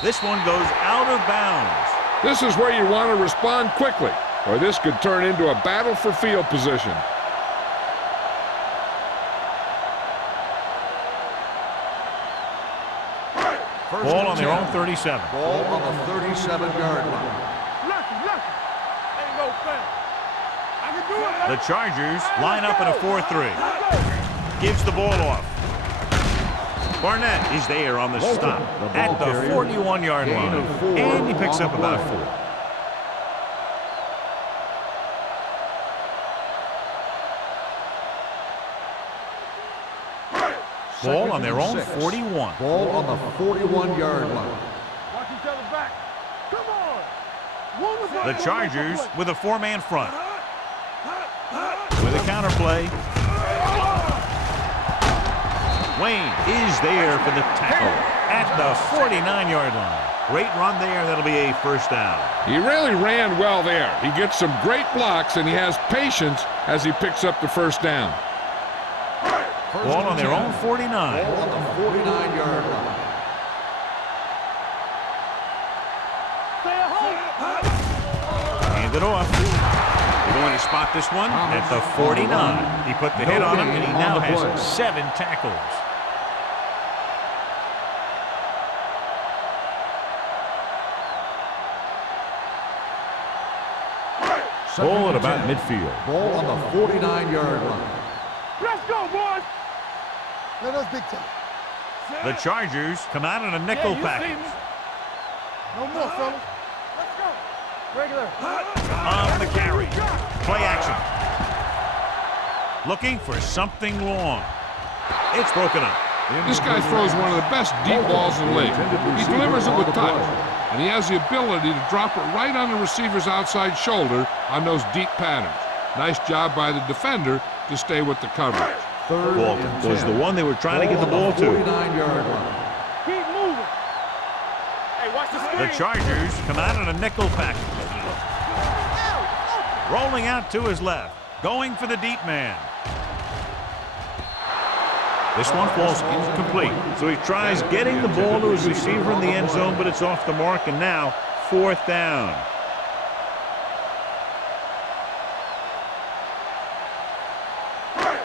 This one goes out of bounds. This is where you want to respond quickly, or this could turn into a battle for field position. Ball on their own 37. Ball on the 37-yard line. Lucky. Ain't no foul. I can do it. The Chargers line up in a 4-3. Gives the ball off. Barnett is there on the stop at the 41-yard line. And he picks up about 4. Ball on their own 41. Ball on the 41-yard line. Watch each other back. Come on. The Chargers with a 4-man front. With a counter play. Wayne is there for the tackle at the 49-yard line. Great run there. That'll be a first down. He really ran well there. He gets some great blocks, and he has patience as he picks up the first down. Ball on their own 49. Ball on the 49-yard line. Hand it off. They're going to spot this one at the 49. He put the hit on him, and he now has 7 tackles. Ball at about midfield. Ball on the 49-yard line. Let's go, boys. Let us big time. The Chargers come out in a nickel package. No more, fellas. Let's go. Regular. On the carry. Play action. Looking for something long. It's broken up. This guy throws one of the best deep balls in the league. He delivers it with touch, and he has the ability to drop it right on the receiver's outside shoulder on those deep patterns. Nice job by the defender to stay with the coverage. Walton was the one they were trying to get the ball to. 49-yard line. Keep moving. The Chargers come out in a nickel package. Rolling out to his left. Going for the deep man. This one falls incomplete. So he tries getting the ball to his receiver in the end zone, but it's off the mark, and now 4th down.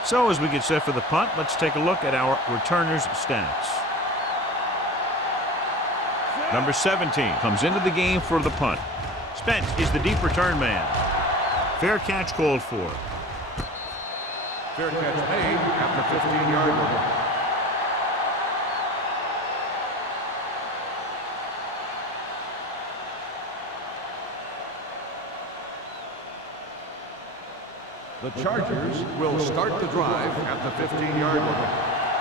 So as we get set for the punt, let's take a look at our returners' stats. Number 17 comes into the game for the punt. Spence is the deep return man. Fair catch called for. Fair catch made at the 15-yard line. The Chargers will start the drive at the 15-yard line.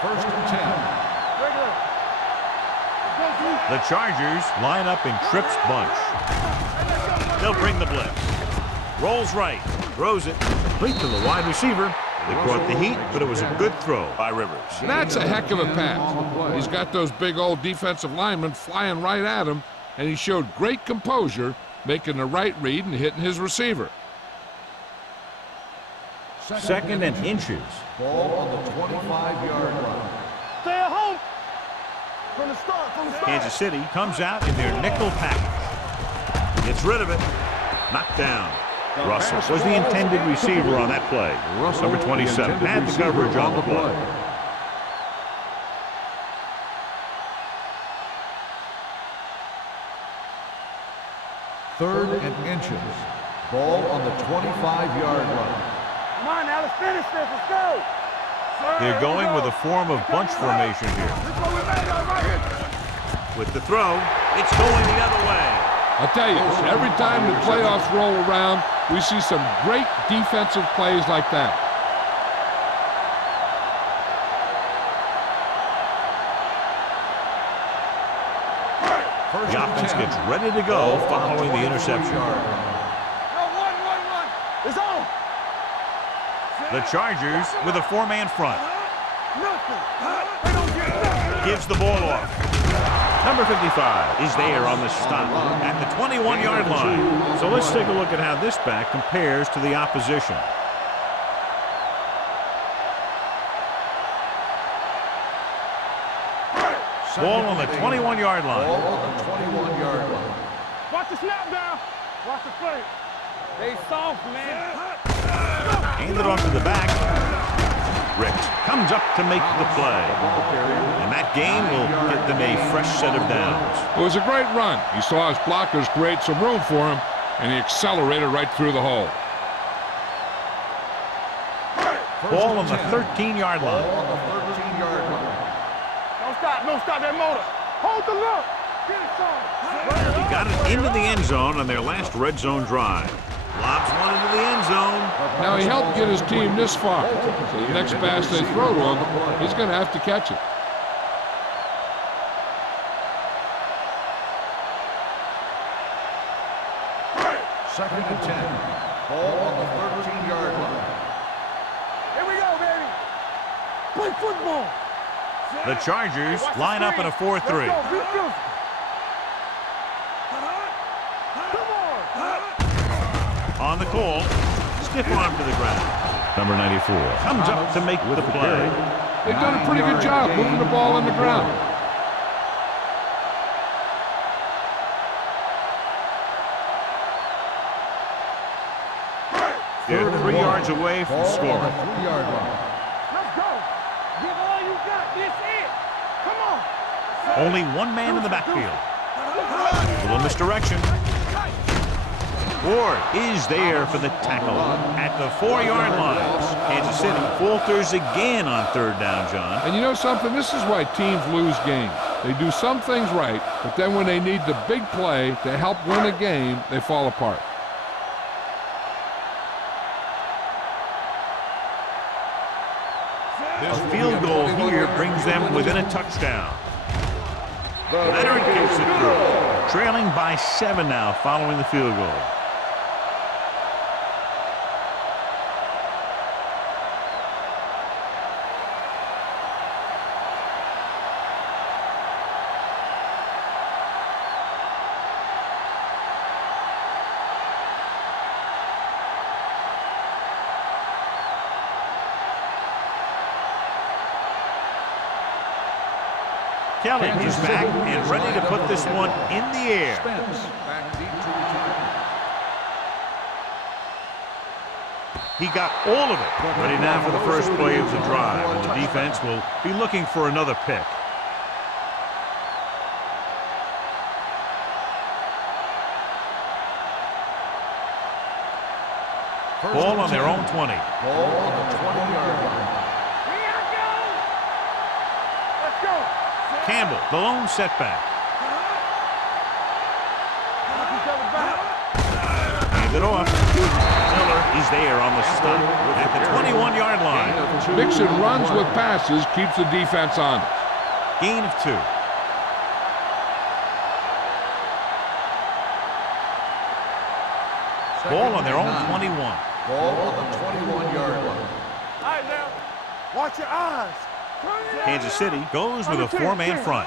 1st and 10. The Chargers line up in Tripp's bunch. They'll bring the blitz. Rolls right, throws it, complete to the wide receiver. They brought the heat, but it was a good throw by Rivers. That's a heck of a pass. He's got those big old defensive linemen flying right at him, and he showed great composure, making the right read and hitting his receiver. 2nd and inches. Ball on the 25-yard line. Stay at home. From the start. Kansas City comes out in their nickel package. Gets rid of it. Knocked down. Russell was the intended receiver on that play. Number 27 had the coverage on the play. Third and inches. Ball on the 25-yard line. Come on now, let's finish this. Let's go. They're going with a form of bunch formation here. With the throw, it's going the other way. I'll tell you, every time the playoffs roll around, we see some great defensive plays like that. The offense gets ready to go following the interception. It's on. The Chargers with a 4-man front. Gives the ball off. Number 55 is there on the stop at the 21-yard line. So let's take a look at how this back compares to the opposition. Ball on the 21-yard line. Ball on the 21-yard line. Watch the snap down. Watch the play. They soft, man. Handed off to the back. Ricks comes up to make the play. And that gain will get them a fresh set of downs. It was a great run. He saw his blockers create some room for him, and he accelerated right through the hole. Ball on the 13-yard line. Ball on the 13-yard line. Don't stop that motor. Hold the look. Get it, son. He got it into the end zone on their last red zone drive. Lobs one into the end zone. Now, he helped get his team this far, so the next pass they throw to him, he's going to have to catch it. Second and 10. Ball on the 13-yard line. Here we go, baby. Play football. The Chargers line up in a 4-3. Let's go. Be physical. Come on. On the call, stiff arm to the ground. Number 94 comes up to make the play. They've done a pretty good job moving the ball on the ground. They're 3 yards away from scoring. 3-yard line. Let's go. Give all you got. This it. Come on. Only one man in the backfield. A little misdirection. Ward is there for the tackle at the 4-yard line. Kansas City falters again on 3rd down, John. And you know something? This is why teams lose games. They do some things right, but then when they need the big play to help win a game, they fall apart. A field goal here brings them within a touchdown. Leonard gets it through. Trailing by 7 now following the field goal. Kelly is back and ready to put this one in the air. Spence back deep to return. He got all of it. Ready now for the first play of the drive, and the defense will be looking for another pick. Ball on their own 20. Ball on the 20-yard line. Let's go. Campbell, the lone setback. Hand it off. Miller, he's there on the stop at the 21-yard line. Mixing runs with passes keeps the defense honest. Gain of 2. Ball on their own 21. Ball on the 21-yard line. All right, now. Watch your eyes. Kansas City goes with a 4-man front.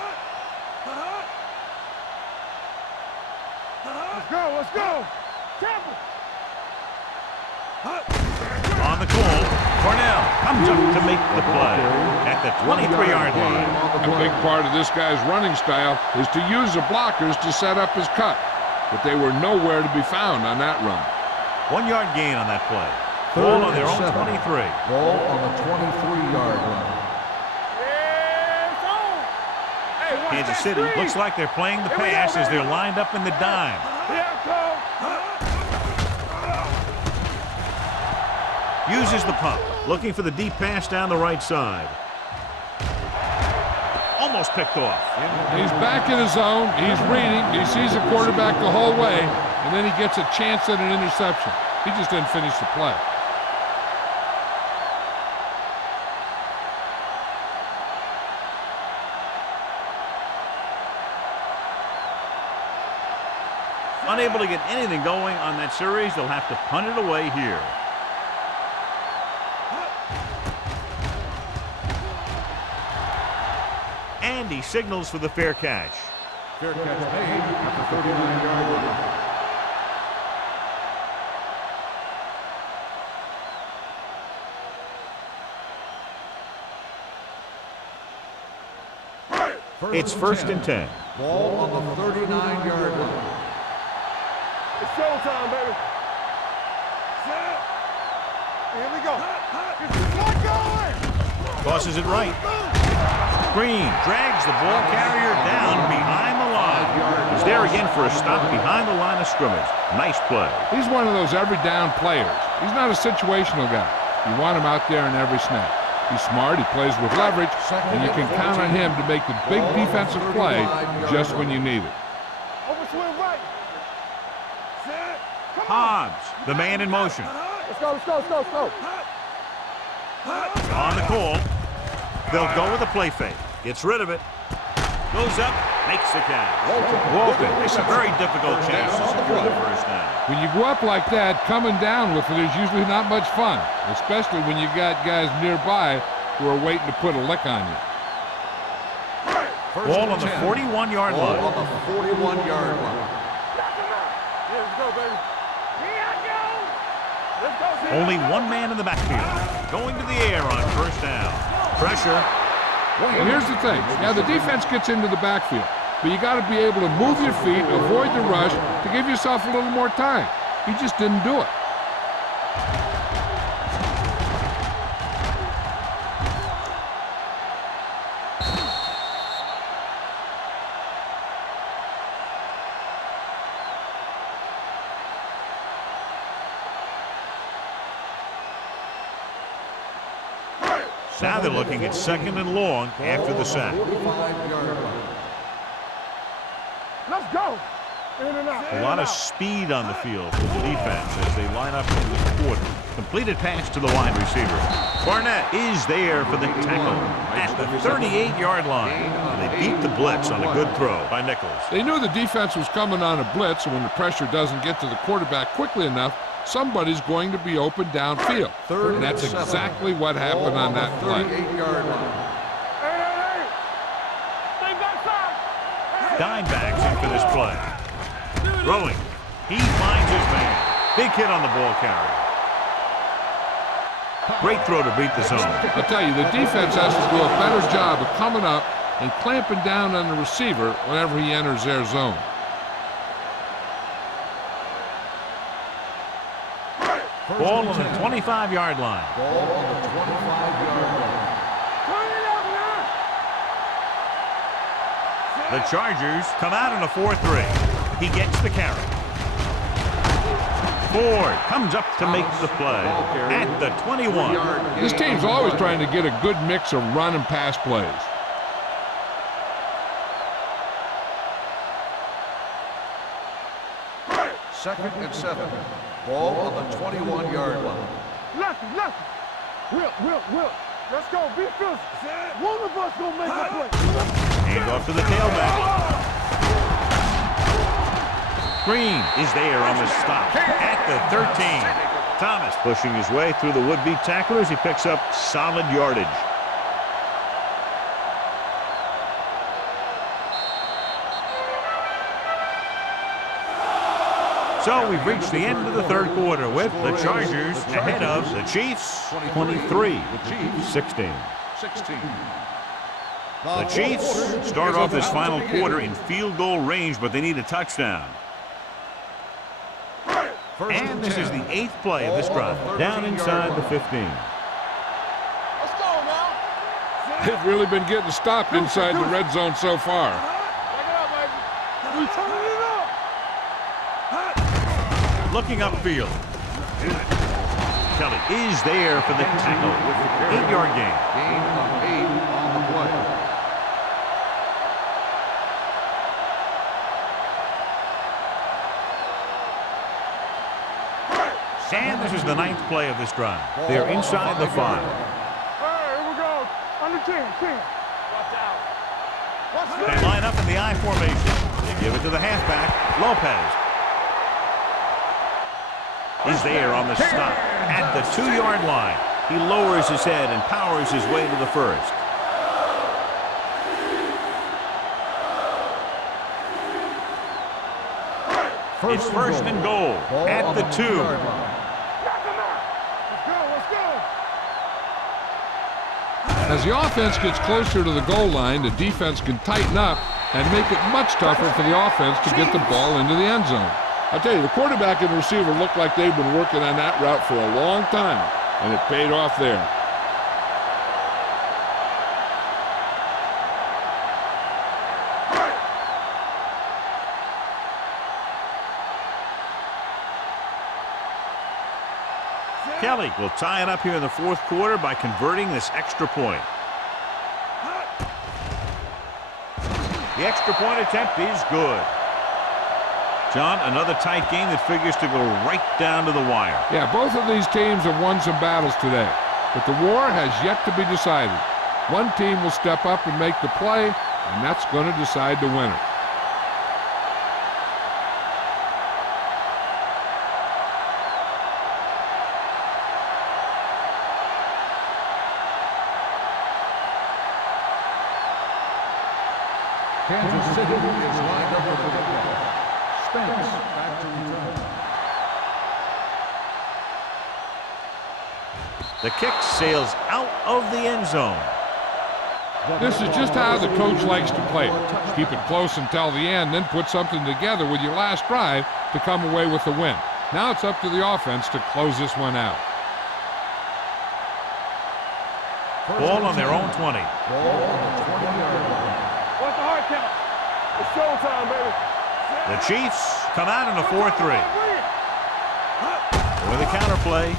Let's go. Let's go. Campbell. On the call, Cornell comes up to make the play at the 23-yard line. A big part of this guy's running style is to use the blockers to set up his cut, but they were nowhere to be found on that run. 1-yard gain on that play. Ball on their own 23. Ball on the 23-yard line. Kansas City looks like they're playing the pass as they're lined up in the dime. Uses the pump, looking for the deep pass down the right side. Almost picked off. He's back in his zone. He's reading. He sees the quarterback the whole way, and then he gets a chance at an interception. He just didn't finish the play. Unable to get anything going on that series, they'll have to punt it away here. And he signals for the fair catch. Fair catch made at the 39-yard line. It's first and 10. Ball on the 39-yard line. It's showtime, baby. Here we go. It's not going. Tosses it right. Green drags the ball carrier down behind the line. He's there again for a stop behind the line of scrimmage. Nice play. He's one of those every down players. He's not a situational guy. You want him out there in every snap. He's smart, he plays with leverage, and you can count on him to make the big defensive play just when you need it. Overswing right. Hobbs, the man in motion. Let's go, let's go, let's go, let's go. On the call. They'll go with a play fake. Gets rid of it. Goes up, makes the catch. Walton makes a very difficult chance to secure the first down. When you go up like that, coming down with it is usually not much fun, especially when you got guys nearby who are waiting to put a lick on you. Ball on the 41-yard line. Ball on the 41-yard line. Yeah, let's go, baby. Let's go. Only one man in the backfield. Going to the air on first down. Pressure. And here's the thing. Now, the defense gets into the backfield, but you got to be able to move your feet, avoid the rush, to give yourself a little more time. He just didn't do it. Now they're looking at second and long after the sack. 45-yard line. Let's go. In and out. A lot of speed on the field for the defense as they line up in the quarter. Completed pass to the wide receiver. Barnett is there for the tackle at the 38-yard line. And they beat the blitz on a good throw by Nichols. They knew the defense was coming on a blitz, and when the pressure doesn't get to the quarterback quickly enough, somebody's going to be open downfield. And that's exactly what happened on that play. 38-yard line. Dime backs in for this play. Throwing. He finds his man. Big hit on the ball carrier. Great throw to beat the zone. I'll tell you, the defense has to do a better job of coming up and clamping down on the receiver whenever he enters their zone. Ball on the 25-yard line. Ball on the 25-yard line. The Chargers come out in a 4-3. He gets the carry. Ford comes up to make the play at the 21. This team's always trying to get a good mix of run and pass plays. Second and 7. Ball on the 21-yard line. Lefty. Will. Let's go. Be physical. One of us gonna make a play. Hand off to the tailback. Green is there on the stop at the 13. Thomas pushing his way through the would-be tacklers. He picks up solid yardage. So we've reached the end of the third quarter with the Chargers ahead of the Chiefs 23-16. The Chiefs start off this final quarter in field goal range, but they need a touchdown. And this is the 8th play of this drive, down inside the 15. Let's go now. They've really been getting stopped inside the red zone so far. Back it up, baby. We turning it up. Looking upfield. Kelly is there for the tackle. 8-yard gain. Gain of 8 on the play. And this is the 9th play of this drive. They're inside the 5. All right, here we go. Under 10. Watch out. They line up in the I formation. They give it to the halfback, Lopez. Is there on the stop at the 2-yard line. He lowers his head and powers his way to the first. It's first and goal at the 2. Let's go. As the offense gets closer to the goal line, the defense can tighten up and make it much tougher for the offense to get the ball into the end zone. I'll tell you, the quarterback and the receiver look like they've been working on that route for a long time, and it paid off there. Kelly will tie it up here in the 4th quarter by converting this extra point. The extra point attempt is good. John, another tight game that figures to go right down to the wire. Yeah, both of these teams have won some battles today, but the war has yet to be decided. One team will step up and make the play, and that's going to decide the winner. Kansas City is lined up with the football. Spence back to return. The kick sails out of the end zone. This is just how the coach likes to play it. Keep it close until the end, then put something together with your last drive to come away with the win. Now it's up to the offense to close this one out. Ball on their own 20. Ball on the 20-yard line. What's the hard count? It's showtime, baby. The Chiefs come out in a 4-3. With a counter play.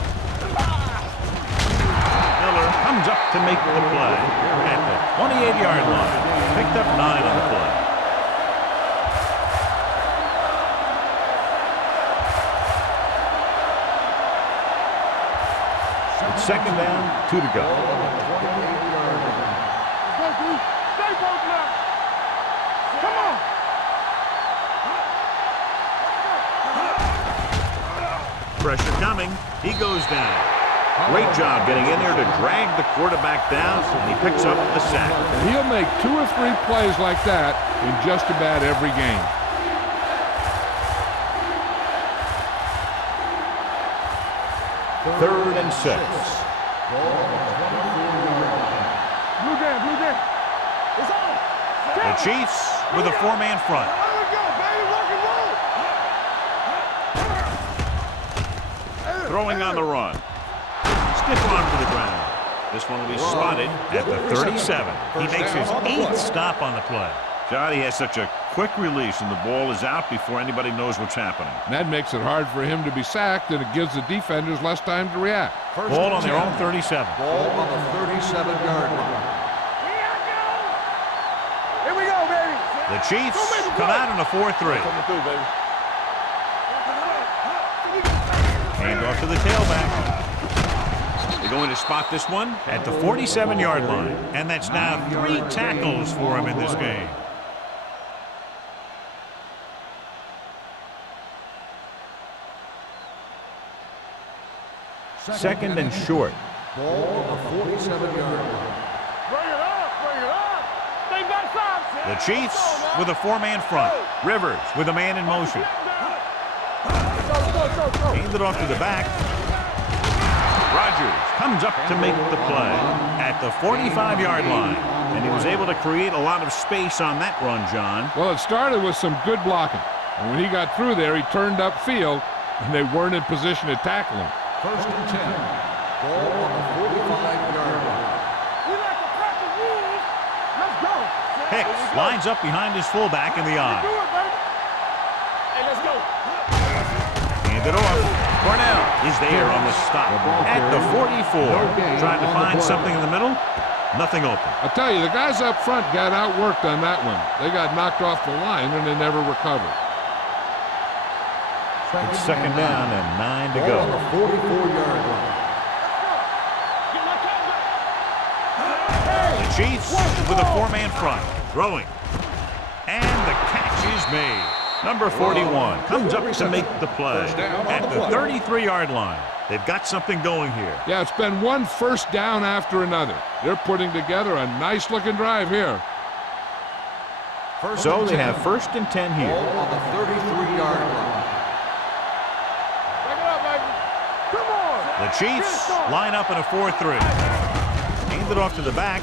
Miller comes up to make the play at the 28-yard line. Picked up 9 on the play. It's second down, 2 to go. Stay focused now. Come on. Pressure coming. He goes down. Great job getting in there to drag the quarterback down, and he picks up the sack. And he'll make 2 or 3 plays like that in just about every game. Third and 6. Blue game. It's on. The Chiefs with a four-man front. Let it go, baby. Rock and roll. Throwing on the run. Stiff arm to the ground. This one will be spotted at the 37. He makes his 8th stop on the play. John, he has such a quick release, and the ball is out before anybody knows what's happening. And that makes it hard for him to be sacked, and it gives the defenders less time to react. Ball on their own 37. Ball on the 37-yard line. Here we go, baby. The Chiefs come out in a 4-3. Coming through, baby. Hand off to the tailback. They're going to spot this one at the 47-yard line. And that's now 3 tackles for him in this game. Second and short. Ball on the 47-yard line. Bring it up. Bring it up. Stay backside. The Chiefs with a four-man front. Rivers with a man in motion. Hand it off to the back. Rodgers comes up to make the play at the 45-yard line. And he was able to create a lot of space on that run, John. Well, it started with some good blocking. And when he got through there, he turned upfield, and they weren't in position to tackle him. First and 10. Ball on the 45-yard line. We like to practice rules. Let's go. Hicks lines up behind his fullback in the Do eye. it, baby. Hey, let's go. Hand it off. Cornell is there on the stop at the 44. Trying to find something in the middle. Nothing open. I'll tell you, the guys up front got outworked on that one. They got knocked off the line, and they never recovered. It's second down and 9 to Ball on go. the 44-yard line. The Chiefs with a four-man front. Throwing. And the catch is made. Number 41 comes up to make the play at the 33-yard line. They've got something going here. Yeah, it's been one first down after another. They're putting together a nice-looking drive here. So they have first and 10 here. Ball on the 33-yard line. Bring it up, baby. Come on. The Chiefs line up in a 4-3. Hand it off to the back.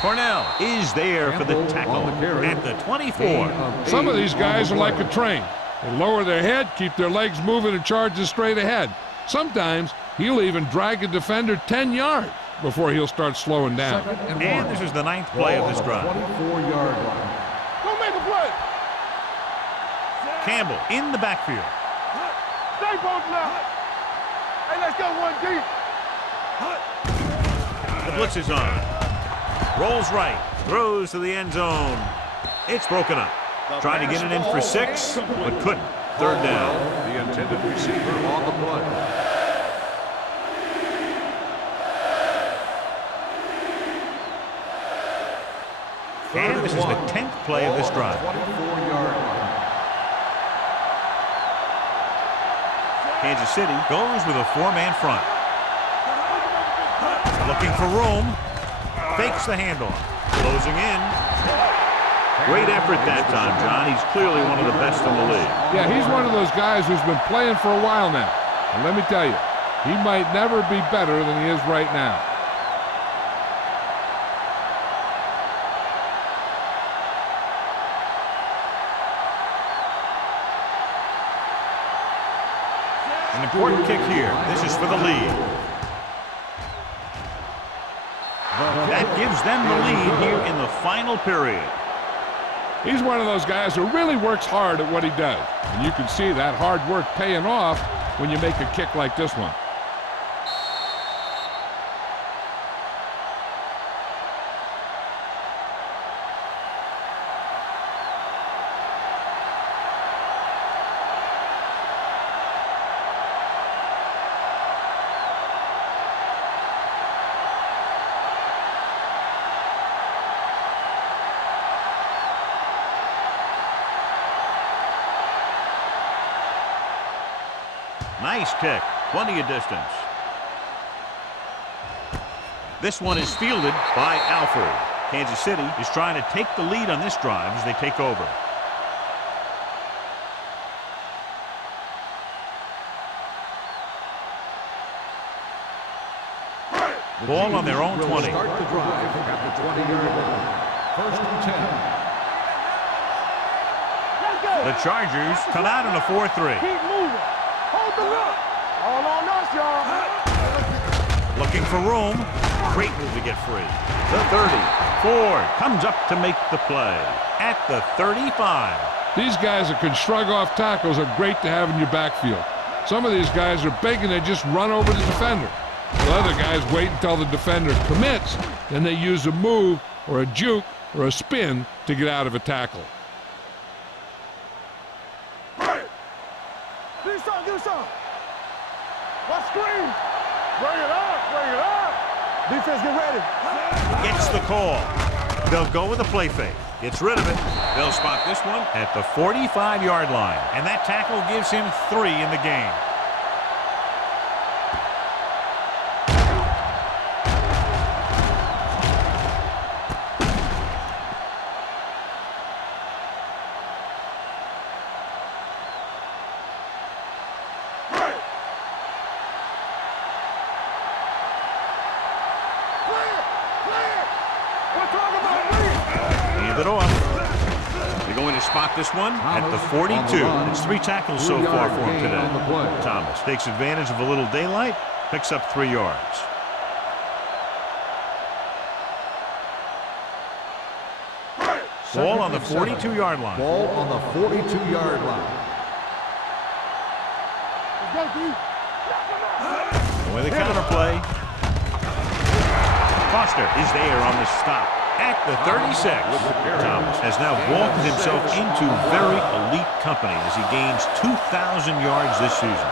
Cornell is there for the tackle at the 24. Some of these guys are like a train. They lower their head, keep their legs moving, and charge straight ahead. Sometimes he'll even drag a defender 10 yards before he'll start slowing down. And this is the 9th play of this drive. 24-yard line. Don't make a play. Campbell in the backfield. Stay both now. Hey, let's go one deep. The blitz is on. Rolls right. Throws to the end zone. It's broken up. Trying to get it in for 6, but couldn't. Third down. The intended receiver on the play. And this is the 10th play of this drive. 24-yard line. Kansas City goes with a four-man front. Looking for room. Fakes the handoff. Closing in. Great effort that time, John. He's clearly one of the best in the league. Yeah, he's one of those guys who's been playing for a while now. And let me tell you, he might never be better than he is right now. An important kick here. This is for the lead. That gives them the lead here in the final period. He's one of those guys who really works hard at what he does. And you can see that hard work paying off when you make a kick like this one. Nice kick. Plenty of distance. This one is fielded by Alford. Kansas City is trying to take the lead on this drive as they take over. Ball on their own 20. Start the drive at the 20-yard line. First and 10. Let's go. The Chargers come out in a 4-3. Keep moving. Hold the rock. All on us, y'all. Looking for room. Great move to get free. The 30. Ford comes up to make the play at the 35. These guys that can shrug off tackles are great to have in your backfield. Some of these guys are big and they just run over the defender. The other guys wait until the defender commits, then they use a move or a juke or a spin to get out of a tackle. Do something, do something. What screen? Bring it up, bring it up. Defense, get ready. Gets the call. They'll go with a play fake. Gets rid of it. They'll spot this one at the 45-yard line. And that tackle gives him 3 in the game. It off. They're going to spot this one at the 42. It's 3 tackles so far for him today. Thomas takes advantage of a little daylight, picks up 3 yards. Ball on the 42-yard line. Ball on the 42-yard line. With the counterplay. Foster is there on the stop at the 36. Thomas has now vaulted himself into very elite company as he gains 2,000 yards this season.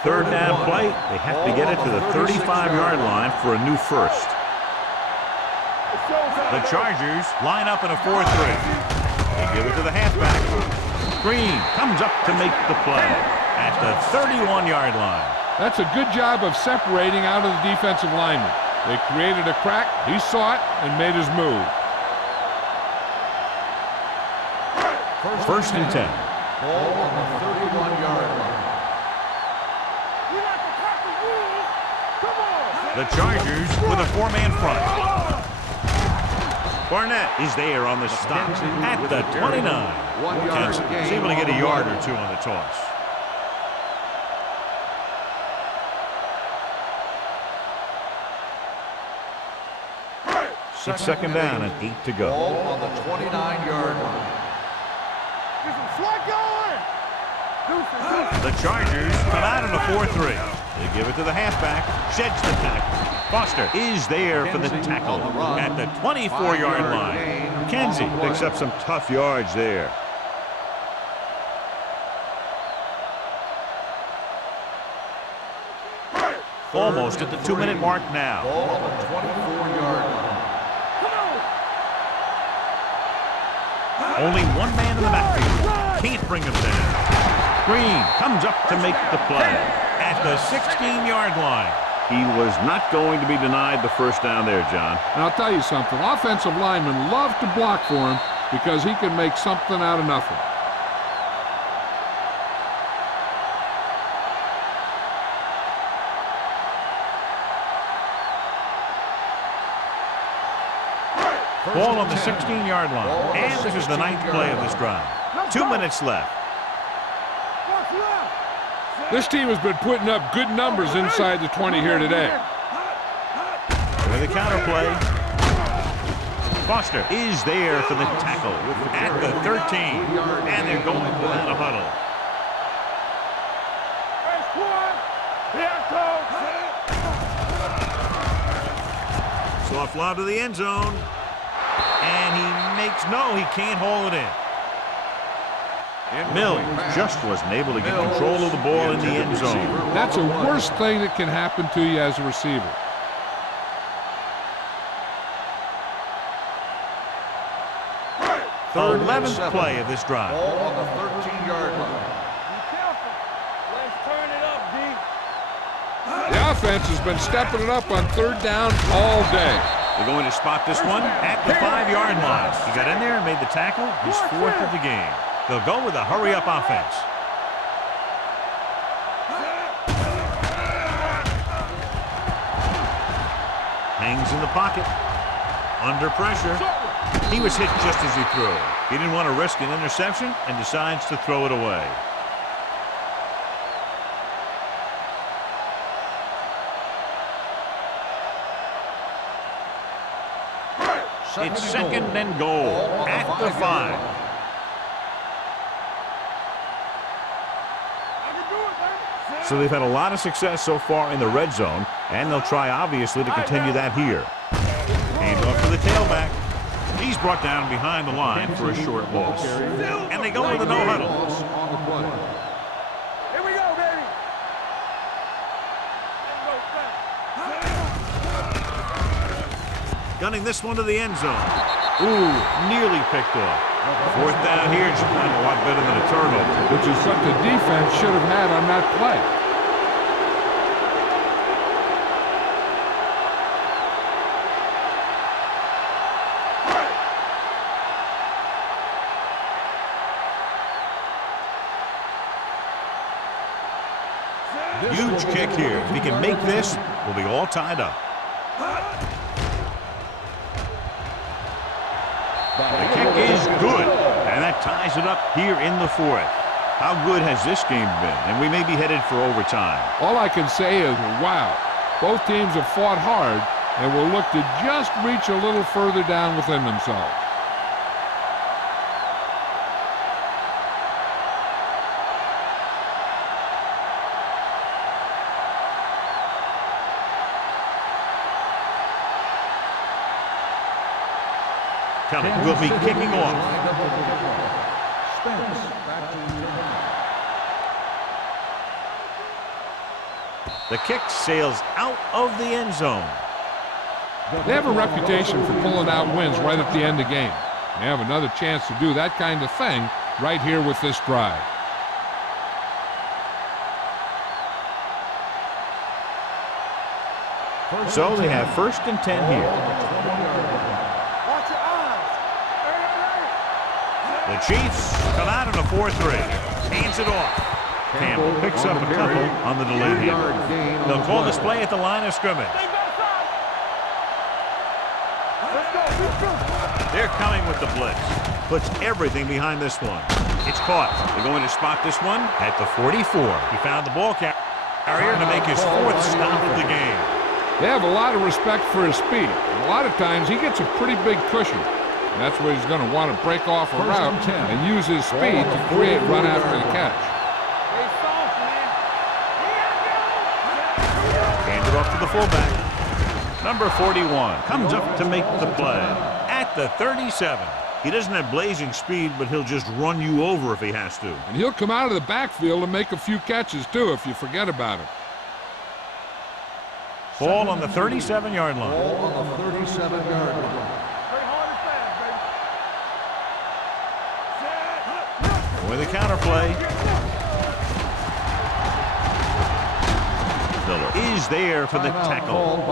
Third down play. They have to get it to the 35-yard line for a new first. The Chargers line up in a 4-3. They give it to the halfback. Green comes up to make the play at the 31-yard line. That's a good job of separating out of the defensive lineman. They created a crack, he saw it, and made his move. First and 10. Ball on the 31-yard line. The Chargers with a 4-man front. Barnett is there on the stop at the 29. Kansas is able to get a yard or 2 on the toss. It's second down and 8 to go. Ball on the 29-yard line. Get some slug going. The Chargers come out in a 4-3. They give it to the halfback. Sheds the tackle. Foster is there for the tackle at the 24-yard line. McKenzie picks up some tough yards there. Almost at the 2-minute mark now. Ball on the 24-yard line. Only one man in the backfield. Can't bring him down. Green comes up to make the play at the 16-yard line. He was not going to be denied the first down there, John. And I'll tell you something, offensive linemen love to block for him because he can make something out of nothing. Ball on the 16-yard line. And this is the 9th play of this drive. 2 minutes left. This team has been putting up good numbers inside the 20 here today. With a counterplay. Foster is there for the tackle at the 13. And they're going without a huddle. Soft lob to the end zone. And he makes no, he can't haul it in. Mills just wasn't able to get control of the ball in the end zone. That's the worst thing that can happen to you as a receiver. The 11th play of this drive. Ball on the 13-yard line. Be careful. Let's turn it up, D. The offense has been stepping it up on 3rd down all day. They're going to spot this one at the 5-yard line. He got in there and made the tackle, his 4th of the game. They'll go with a hurry-up offense. Hangs in the pocket. Under pressure. He was hit just as he threw. He didn't want to risk an interception and decides to throw it away. It's 2nd and goal at the 5. So they've had a lot of success so far in the red zone, and they'll try, obviously, to continue that here. Hand off to the tailback. He's brought down behind the line for a short loss. And they go with a no-huddle. Here we go, baby. Gunning this one to the end zone. Ooh, nearly picked off. 4th down here should find a lot better than a turnover. Which is what the defense should have had on that play. Huge kick here. If he can make this, we'll be all tied up. The kick is good, and that ties it up here in the 4th. How good has this game been? And we may be headed for overtime. All I can say is, wow. Both teams have fought hard and will look to just reach a little further down within themselves. Will be kicking off. The kick sails out of the end zone. They have a reputation for pulling out wins right at the end of games. They have another chance to do that kind of thing right here with this drive. So they have 1st and 10 here. The Chiefs come out in a 4-3. Hands it off. Campbell picks up a couple on the delayed hit. They'll call this play at the line of scrimmage. They're coming with the blitz. Puts everything behind this one. It's caught. They're going to spot this one at the 44. He found the ball carrier to make his 4th stop of the game. They have a lot of respect for his speed. A lot of times he gets a pretty big cushion. And that's where he's going to want to break off a route and use his speed to create run after the catch. Hand it off to the fullback. Number 41 comes up to make the play at the 37. He doesn't have blazing speed, but he'll just run you over if he has to. And he'll come out of the backfield and make a few catches, too, if you forget about him. Ball on the 37-yard line. Ball on the 37-yard line. With a counter play. Miller is there for the tackle.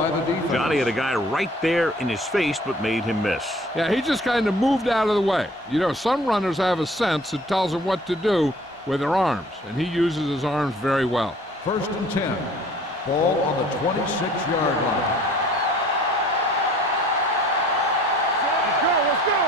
Johnny had a guy right there in his face, but made him miss. Yeah, he just kind of moved out of the way. You know, some runners have a sense that tells them what to do with their arms, and he uses his arms very well. 1st and 10. Ball on the 26-yard line. Let's go.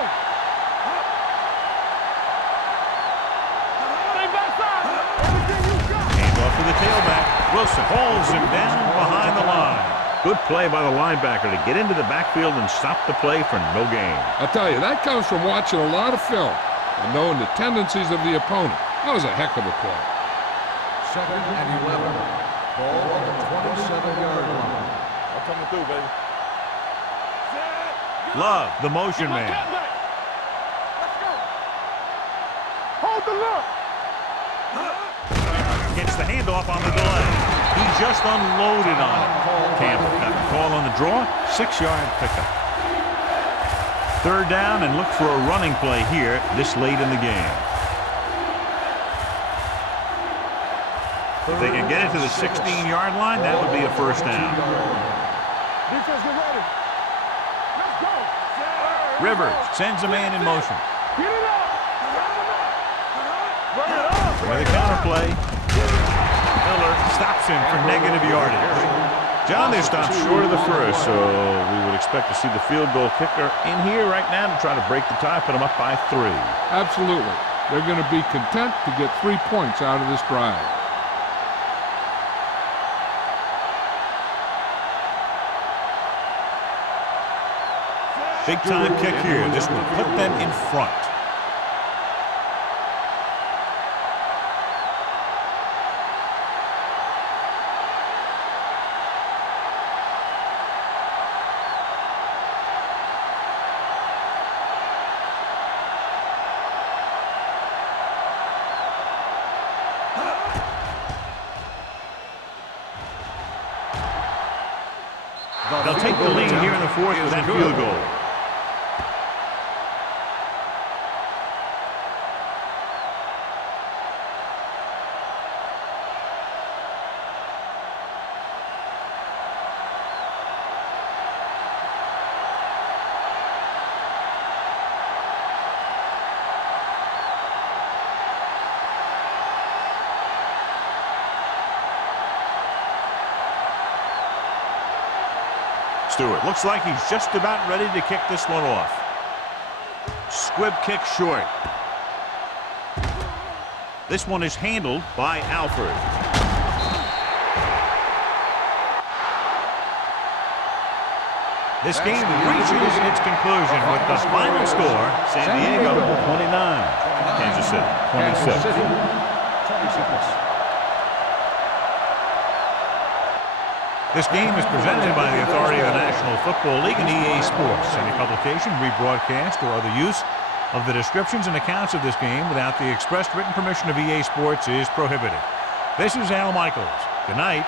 To the tailback. Wilson hauls him down behind the line. Good play by the linebacker to get into the backfield and stop the play for no gain. I'll tell you, that comes from watching a lot of film and knowing the tendencies of the opponent. That was a heck of a play. 2nd and 11. Ball on the 27-yard line. I'm coming through, baby. Love, the motion man. Let's go. Hold the look. Gets the handoff on the delay. He just unloaded on it. Campbell got the call on the draw. 6-yard pickup. 3rd down, and look for a running play here this late in the game. If they can get it to the 16-yard line, that would be a 1st down. Defense, get ready. Rivers sends a man in motion. Get it up. Bring it up. With a counter play, Miller stops him for negative yardage. John, they stopped short of the first, so we would expect to see the field goal kicker in here right now to try to break the tie, put them up by 3. Absolutely. They're going to be content to get 3 points out of this drive. Big time kick here. This will put them in front. They'll take the lead here in the fourth with that field goal. Stewart looks like he's just about ready to kick this one off. Squib kick short. This one is handled by Alford. This game reaches its conclusion with the final score, San Diego 29, Kansas City 26. This game is presented by the authority of the National Football League and EA Sports. Any publication, rebroadcast, or other use of the descriptions and accounts of this game without the expressed written permission of EA Sports is prohibited. This is Al Michaels. Good night.